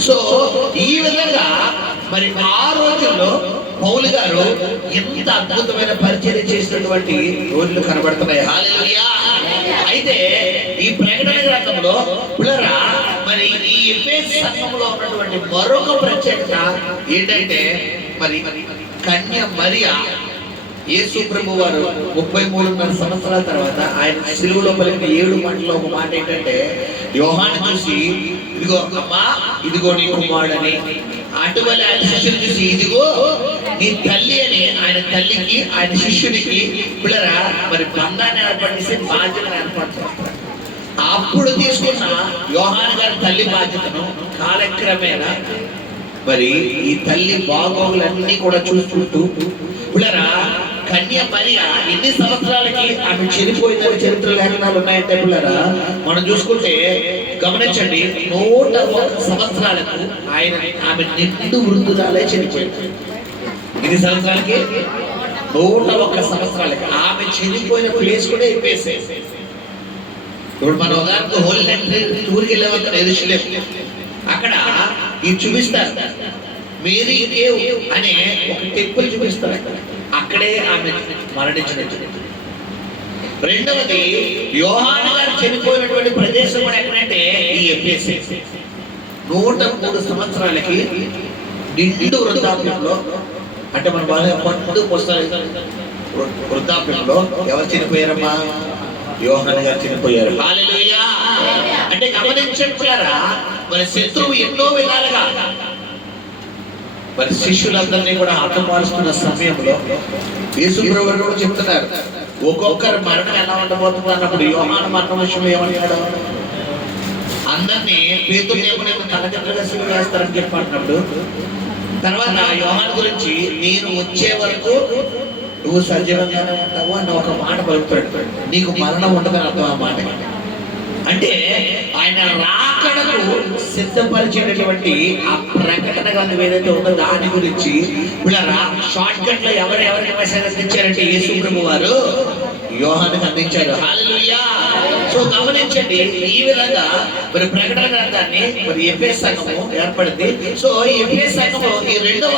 సో ఈ విధంగా మరి ఆ రోజుల్లో పౌలు గారు ఎంత అద్భుతమైన పరిచయం చేసినటువంటి రోజులు కనబడుతున్నాయి. హల్లెలూయా. అయితే ఈ ప్రకటన గ్రంథంలో పిల్లరా మరి ఈ ఎఫెసు సంఘంలో ఉన్నటువంటి మరొక ప్రత్యేకత ఏంటంటే మరి కన్య మరియా యేసు ప్రభు వారు 33.5 సంవత్సరాల తర్వాత ఆయన సిలువలో పలికిన 7 మాటల్లో ఒక మాట ఏంటంటే యోహాను చూసి ఇదిగో అమ్మా ఇదిగో నీ కుమారుడని, అటువలే ఆయన శిష్యుని చూసి ఇదిగో నీ తల్లి అని ఆయన తల్లికి ఆయన శిష్యునికి పిల్లరా మరి బంధాన్ని ఏర్పడిస్తే బాధ్యతను ఏర్పడతారు. అప్పుడు తీసుకున్న యోహాను గారి తల్లి బాధ్యతను కాలక్రమేణా మరి ఈ తల్లి బాగోగులన్నీ కూడా చూసుకుంటూ పిల్లరా కన్య మరియా ఎన్ని సంవత్సరాలకి ఆమె చనిపోయిందని చరిత్ర లేఖనాలు ఉన్నాయంటే పిల్లరా మనం చూసుకుంటే గమనించండి 101 సంవత్సరాలకు ఆమె నిండు వృద్ధురాలే చనిపోయింది. ఎన్ని సంవత్సరాలకి? 101 సంవత్సరాలకి. ఆమె చనిపోయిన ప్లేస్ కూడా ఇప్పేసే. ఇప్పుడు మన ఉదాహరణకు హోలీ నైట్ టూర్కి వెళ్ళేవాళ్ళు ఎరుషలేము, అక్కడ ఇది చూపిస్తారు మేరీ కేవ్ అనే ఒక టెంపుల్ చూపిస్తారు. అక్కడే ఆమె మరణించినట్టు. రెండవది యోహాను గారు చనిపోయినటువంటి ప్రదేశం కూడా ఎక్కడంటే ఈ ఎఫెసు. 103 సంవత్సరాలకి నిండు వృద్ధాప్యంలో, అంటే మన బాగా పట్టు పుస్తకాలు వృద్ధాప్యంలో ఎవరు చనిపోయారమ్మా? యోహాను గారు చనిపోయారు. హల్లెలూయా. అంటే గమనించారా మరి శత్రువు ఎన్నో విధాలుగా మరి శిష్యులందరినీ కూడా హతమారుస్తున్న సమయంలో యేసు ప్రభువు కూడా చెప్తున్నారు ఒక్కొక్కరు మరణం ఎలా ఉండబోతుంది అన్నప్పుడు యోహాను మరణం విషయంలో ఏమన్నాడు? అందరినీ పేతురు ఏమన్నా తలకిందులుగా సిలువ వేస్తారని చెప్పినప్పుడు తర్వాత యోహాను గురించి నేను వచ్చే వరకు నువ్వు సజీవంగానే ఉంటావు అన్న ఒక మాట పలుకుతాడు. నీకు మరణం ఉండదని అర్థం ఆ మాట. అంటే ఆయన రాకడకు సిద్ధపరిచేటటువంటి ఆ ప్రకటన గ్రంథం ఏదైతే ఉందో దాని గురించి వీళ్ళ షార్ట్ కట్ లో ఎవరెవరికి మెసేజ్ అందించారంటే యేసు ప్రభు వారు యోహానుకు అందించారు. హల్లెలూయా. సో గమనించండి ఈ విధంగా మరి ప్రకటన గ్రంథాన్ని మరి ఎఫెసు సంఘము ఏర్పడింది. సో ఈ ఎఫెసు సంఘము ఈ 2వ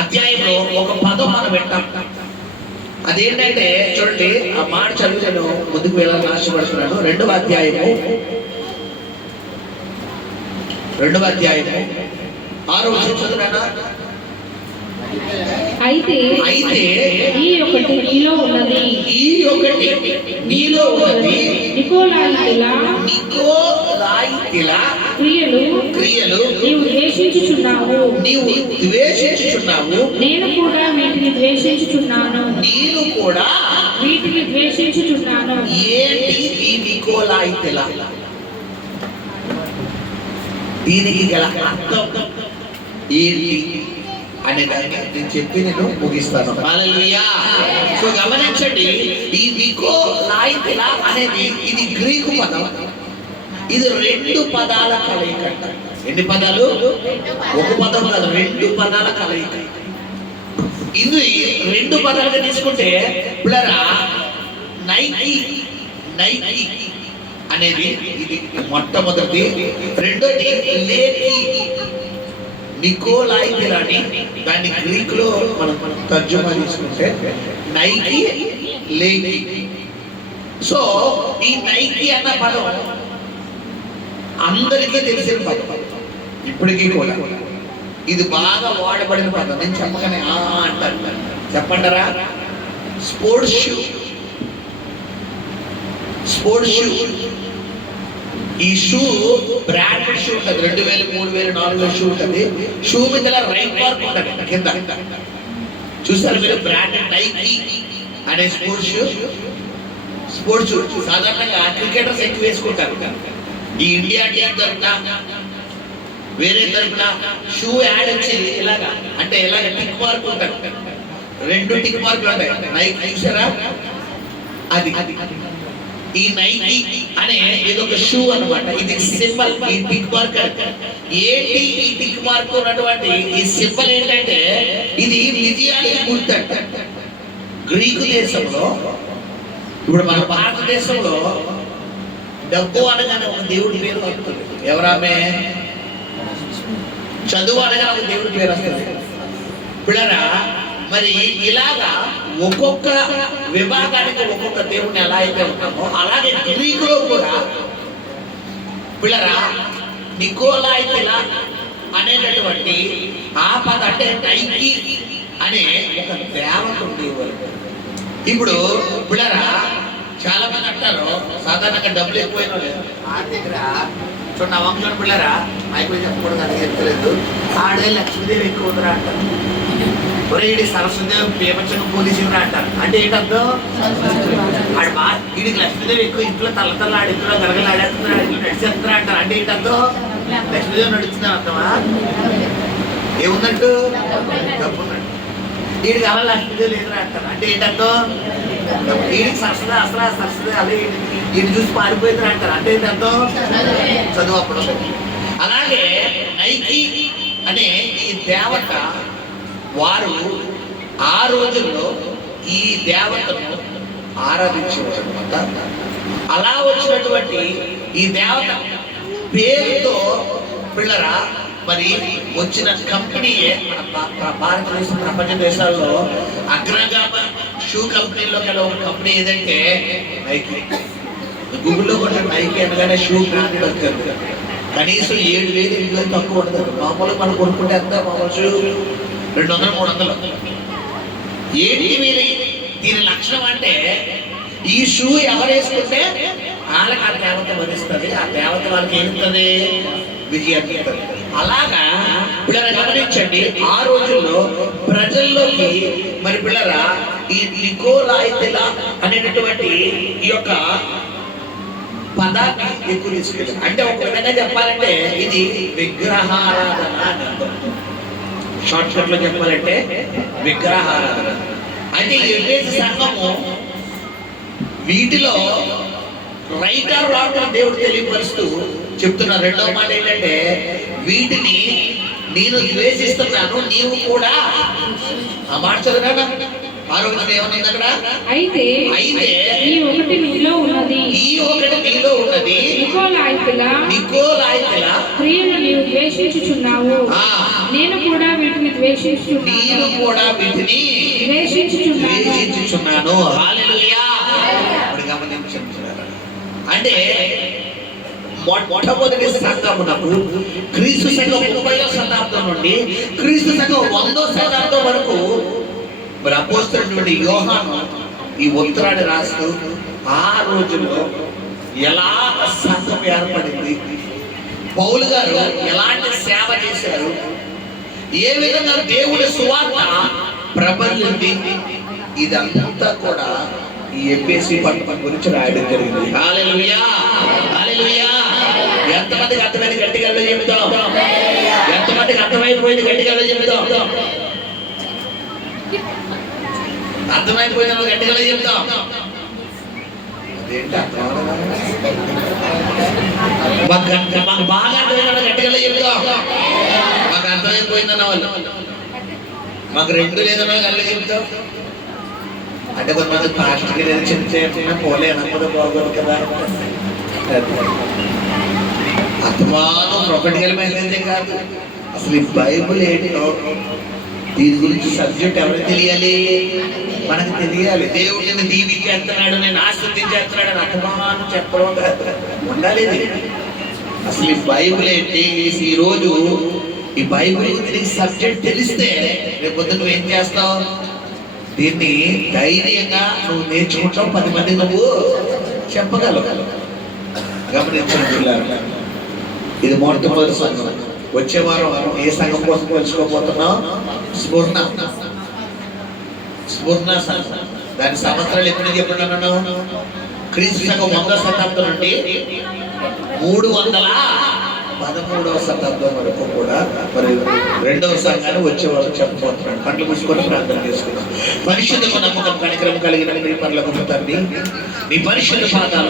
అధ్యాయంలో ఒక పదం మనం వింటాం. అదేంటంటే చూడండి ఆ మాట చదువు నేను ముందుకు వెళ్ళాలని ఆశపడుతున్నాను. 2వ అధ్యాయము 6వ వచనం చదువునా? అయితే ఈ ఒకటి నీలో ఉన్నది నికోలాయితిలా క్రియలు క్రియలు నీవు ద్వేషించుచున్నావు. నీవు ద్వేషించుచున్నావు. నేను కూడా వీటిని ద్వేషించుచున్నాను. నేను కూడా వీటిని ద్వేషించుచున్నాను. ఏంటి ఈ నికోలాయితెల? దీనికి గల అర్థం ఏంటి అనే దాన్ని నేను చెప్పి నేను ముగిస్తాను. హల్లెలూయా. సో గమనించండి, ఈ నికోలాయితెల అనేది ఇది గ్రీకు పదం. ఇది 2 పదాల కలయిక. ఎన్ని పదాలు? ఒక పదం కాదు, 2 పదాల కలయిక. ఇది 2 పదాలుగా తీసుకుంటే పిల్లరా, నైకి నైకి అనేది ఇది మొట్టమొదటి. రెండోది లేకి, నికోలాయితెల అని దాన్ని గ్రీక్ లో మనం తర్జుమా తీసుకుంటే నైకి లేకి. సో ఈ నైకి అన్న పదం అందరికీ తెలిసిన పదం, ఇప్పటికీ కూడా ఇది బాగా వాడబడిన పదం. నేను చెప్పగానే అంటారు, చెప్పంటారా? Sports shoe. స్పోర్ట్స్ షూ, ఈ షూ బ్రాండెడ్ షూ ఉంటుంది. 2000, 3000, 4000 షూ ఉంటుంది. షూ మీద రైట్ మార్క్ ఉంటుంది కింద. చూసారు మీరు? బ్రాండెడ్ నైకి అనే స్పోర్ట్స్ షూ. స్పోర్ట్స్ షూ సాధారణంగా క్రికెటర్స్ ఎక్కువ వేసుకుంటారు. ఈ ఇండియా టీం తరపున వేరే తరపున షూ యాడ్ వచ్చి ఇలాగా, అంటే ఇలాగ టిక్ మార్క్ ఉంటారు. 2 టిక్ మార్కులు ఉంటాయి. నైకి చూసారా? అది ఈ నైకి అనే ఇదొక షూ అన్నమాట. ఇది సింబల్. ఈ టిక్ మార్క్ ఏంటి? ఈ టిక్ మార్క్ ఉన్నటువంటి ఈ సింబల్ ఏంటంటే ఇది విజయానికి గుర్తంట. గ్రీకు దేశంలో, ఇప్పుడు మన భారతదేశంలో డబ్బు అనగానే ఒక దేవుడి పేరు వస్తుంది. ఎవరామె? చదువు అనగానే ఒక దేవుడి పేరు వస్తుంది. పిల్లరా, మరి ఇలాగా ఒక్కొక్క విభాగానికి ఒక్కొక్క దేవుడిని ఎలా అయితే ఉన్నామో అలాగే గ్రీకులో కూడా పిల్లరా నికోలాయితెల అనేటటువంటి ఆ పద అంటే నైకి అనే ఒక దేవత ఉండేవారు. ఇప్పుడు పిల్లరా చాలా మంది అంటారు, సాధారణంగా డబ్బులు ఎక్కువైనా లేదు ఆ దగ్గర చూడండి, నవంశం పిల్లరా అయిపోయి చెప్పకూడదు, అది చెప్తలేదు. ఆడే లక్ష్మీదేవి ఎక్కువ ఉందిరా అంటారు. ఒరే ఇది సరస్వతిదేవి పేపచ్చంగా పోలీసురా అంటారు. అంటే ఏంటంతో ఆడు బా వీడికి లక్ష్మీదేవి ఎక్కువ ఇంట్లో తల్ల ఆడి ఇంట్లో గరగలాడేస్తున్నా, ఇంట్లో నడిచేస్తున్నా అంటారు. అంటే ఏంటంతో లక్ష్మీదేవి నడుస్తుందని అర్థమా? ఏముందంటూ డబ్బు ఉన్నట్టు. వీడికి అలా లక్ష్మీదేవి లేదురా అంటారు. అంటే ఏంటంతో వీడికి సరస్వతి అసలు సరస్వతి అదే వీడిని చూసి పారిపోయింది అంటారు. అంటే ఏంటంతో చదువు అప్పుడు. అలాగే నైకి అనే ఈ దేవత వారు ఆ రోజుల్లో ఈ దేవతను ఆరాధించేవారు అనమాట. అలా వచ్చినటువంటి ఈ దేవత పేరుతో పిల్లరా మరి వచ్చిన కంపెనీయే మన భారతదేశం ప్రపంచ దేశాల్లో అగ్రగామ షూ కంపెనీలో గల ఒక కంపెనీ ఏదంటే నైకి. గూగుల్లో కూడా నైకి అనగానే షూ బ్రాండెడ్ వస్తుంది. కనీసం 7,000, 8,000 తక్కువ ఉండదు. మామూలుగా మనం కొనుక్కుంటే ఎంత మామూలు షూ 200, 300. 7,000. దీని లక్షణం అంటే ఈ షూ ఎవరు వేసుకుంటే వాళ్ళకి ఆ దేవత వరిస్తుంది. ఆ దేవత వాళ్ళకి ఏమిస్తుంది? విజయాన్ని ఇస్తుంది. అలాగా పిల్లలు గమనించండి, ఆ రోజుల్లో ప్రజల్లోకి మరి పిల్లరా ఈ నికోలాయితెల అనేటటువంటి ఈ యొక్క పదాన్ని ఎక్కువ తీసుకెళ్ళారు. అంటే ఒక విధంగా చెప్పాలంటే ఇది విగ్రహారాధన అని అర్థం. షార్ట్ కట్ లో చెప్పాలంటే విగ్రహారాధన. అయితే ఈ ఎఫెసు సంఘము వీటిలో రైట్ ఆర్ రాంగ్ అని దేవుడు తెలియపరుస్తూ చెప్తున్న రెండవ మాట ఏంటంటే వీటిని నేను ద్వేషిస్తున్నాను, నీవు కూడా. ఆ మాట చదివారా? ఆరోగ్యం ఏమన్నది అక్కడ? అయితే ఈ ఒకటి నీలో ఉన్నది, నికోలాయితెల క్రియలు నీవు ద్వేషించుచున్నావు. నేను కూడా వీటిని ద్వేషించుచున్నాను. హల్లెలూయా. ఇప్పుడు గమనించండి, అంటే మొట్టమొదటి సంఘమునకు క్రీస్తు శకం 30వ శతాబ్దం నుండి క్రీస్తు శకం 100వ శతాబ్దం వరకు మరి అపోస్తలుడైన యోహాను ఈ ఉత్తరాన్ని రాస్తూ ఆ రోజుల్లో ఎలా సంఘం ఏర్పడింది, పౌలు గారు ఎలాంటి సేవ చేశారు, ఏ విధంగా దేవుడి సువార్త ప్రబలింది, ఇదంతా కూడా ఈ ఎఫెసీ పట్టణం గురించి రాయడం జరిగింది. హల్లెలూయా, హల్లెలూయా. ఎంతమందికి అర్థమైంది గట్టిగా చెబుతాం? ఎంతమందికి అర్థమైపోయింది గట్టిగా చెబుతాం? అర్థమైపోయిన గట్టిగా చెబుతాం. అదేంటి అర్థం మాకు బాగా అర్థమైన గట్టిగా చెబుతాం. మాకు అర్థమైపోయిందన్న వాళ్ళు, మాకు రెండు లేదన్న గట్టిగా చెబుతాం. అంటే కొంతమంది పాస్టర్కి ఏదైనా చెప్తే పోలే అనకపోతే బాగోదు కదా. అర్థమానం ప్రొఫెటికల్ మెసేజే కాదు, అసలు ఈ బైబుల్ ఏంటో దీని గురించి సబ్జెక్ట్ ఎవరికి తెలియాలి? మనకు తెలియాలి. దేవుడు నిన్ను దీవించేస్తున్నాడు, నేను ఆశీర్వదించేస్తున్నాడు అని అర్థమానం చెప్పడం కాదు, ఉండాలి. అసలు ఈ బైబుల్ ఏంటి? ఈ రోజు ఈ బైబుల్ గురించి సబ్జెక్ట్ తెలిస్తే రేపు పొద్దున్న నువ్వేం చేస్తావు? దీన్ని ధైర్యంగా నువ్వు నేర్చుకుంటావు, 10 మంది నువ్వు చెప్పగలవు. గమనించిన పిల్లలు, ఇది మొట్టమొదటి సంఘం. వచ్చే వారం ఏ సంఘం కోసం తెలుసుకోబోతున్నావు? స్ఫూర్ణ సంఘం. దాని సంవత్సరాలు ఎప్పుడు చెప్పుకున్నాను? క్రీస్తు శకం 100వ శతాబ్దం నుండి 313వ శతాబ్దం వరకు కూడా మరి 2వ సంఘాన్ని వచ్చేవారు చెప్పబోతున్నాడు. కళ్ళు మూసుకొని ప్రార్థన చేసుకున్నాం. పరిశుద్ధ నమ్మకం కనికరం కలిగిన నీ పరలోకపు తండ్రి, నీ పరిశుద్ధ పాదాలు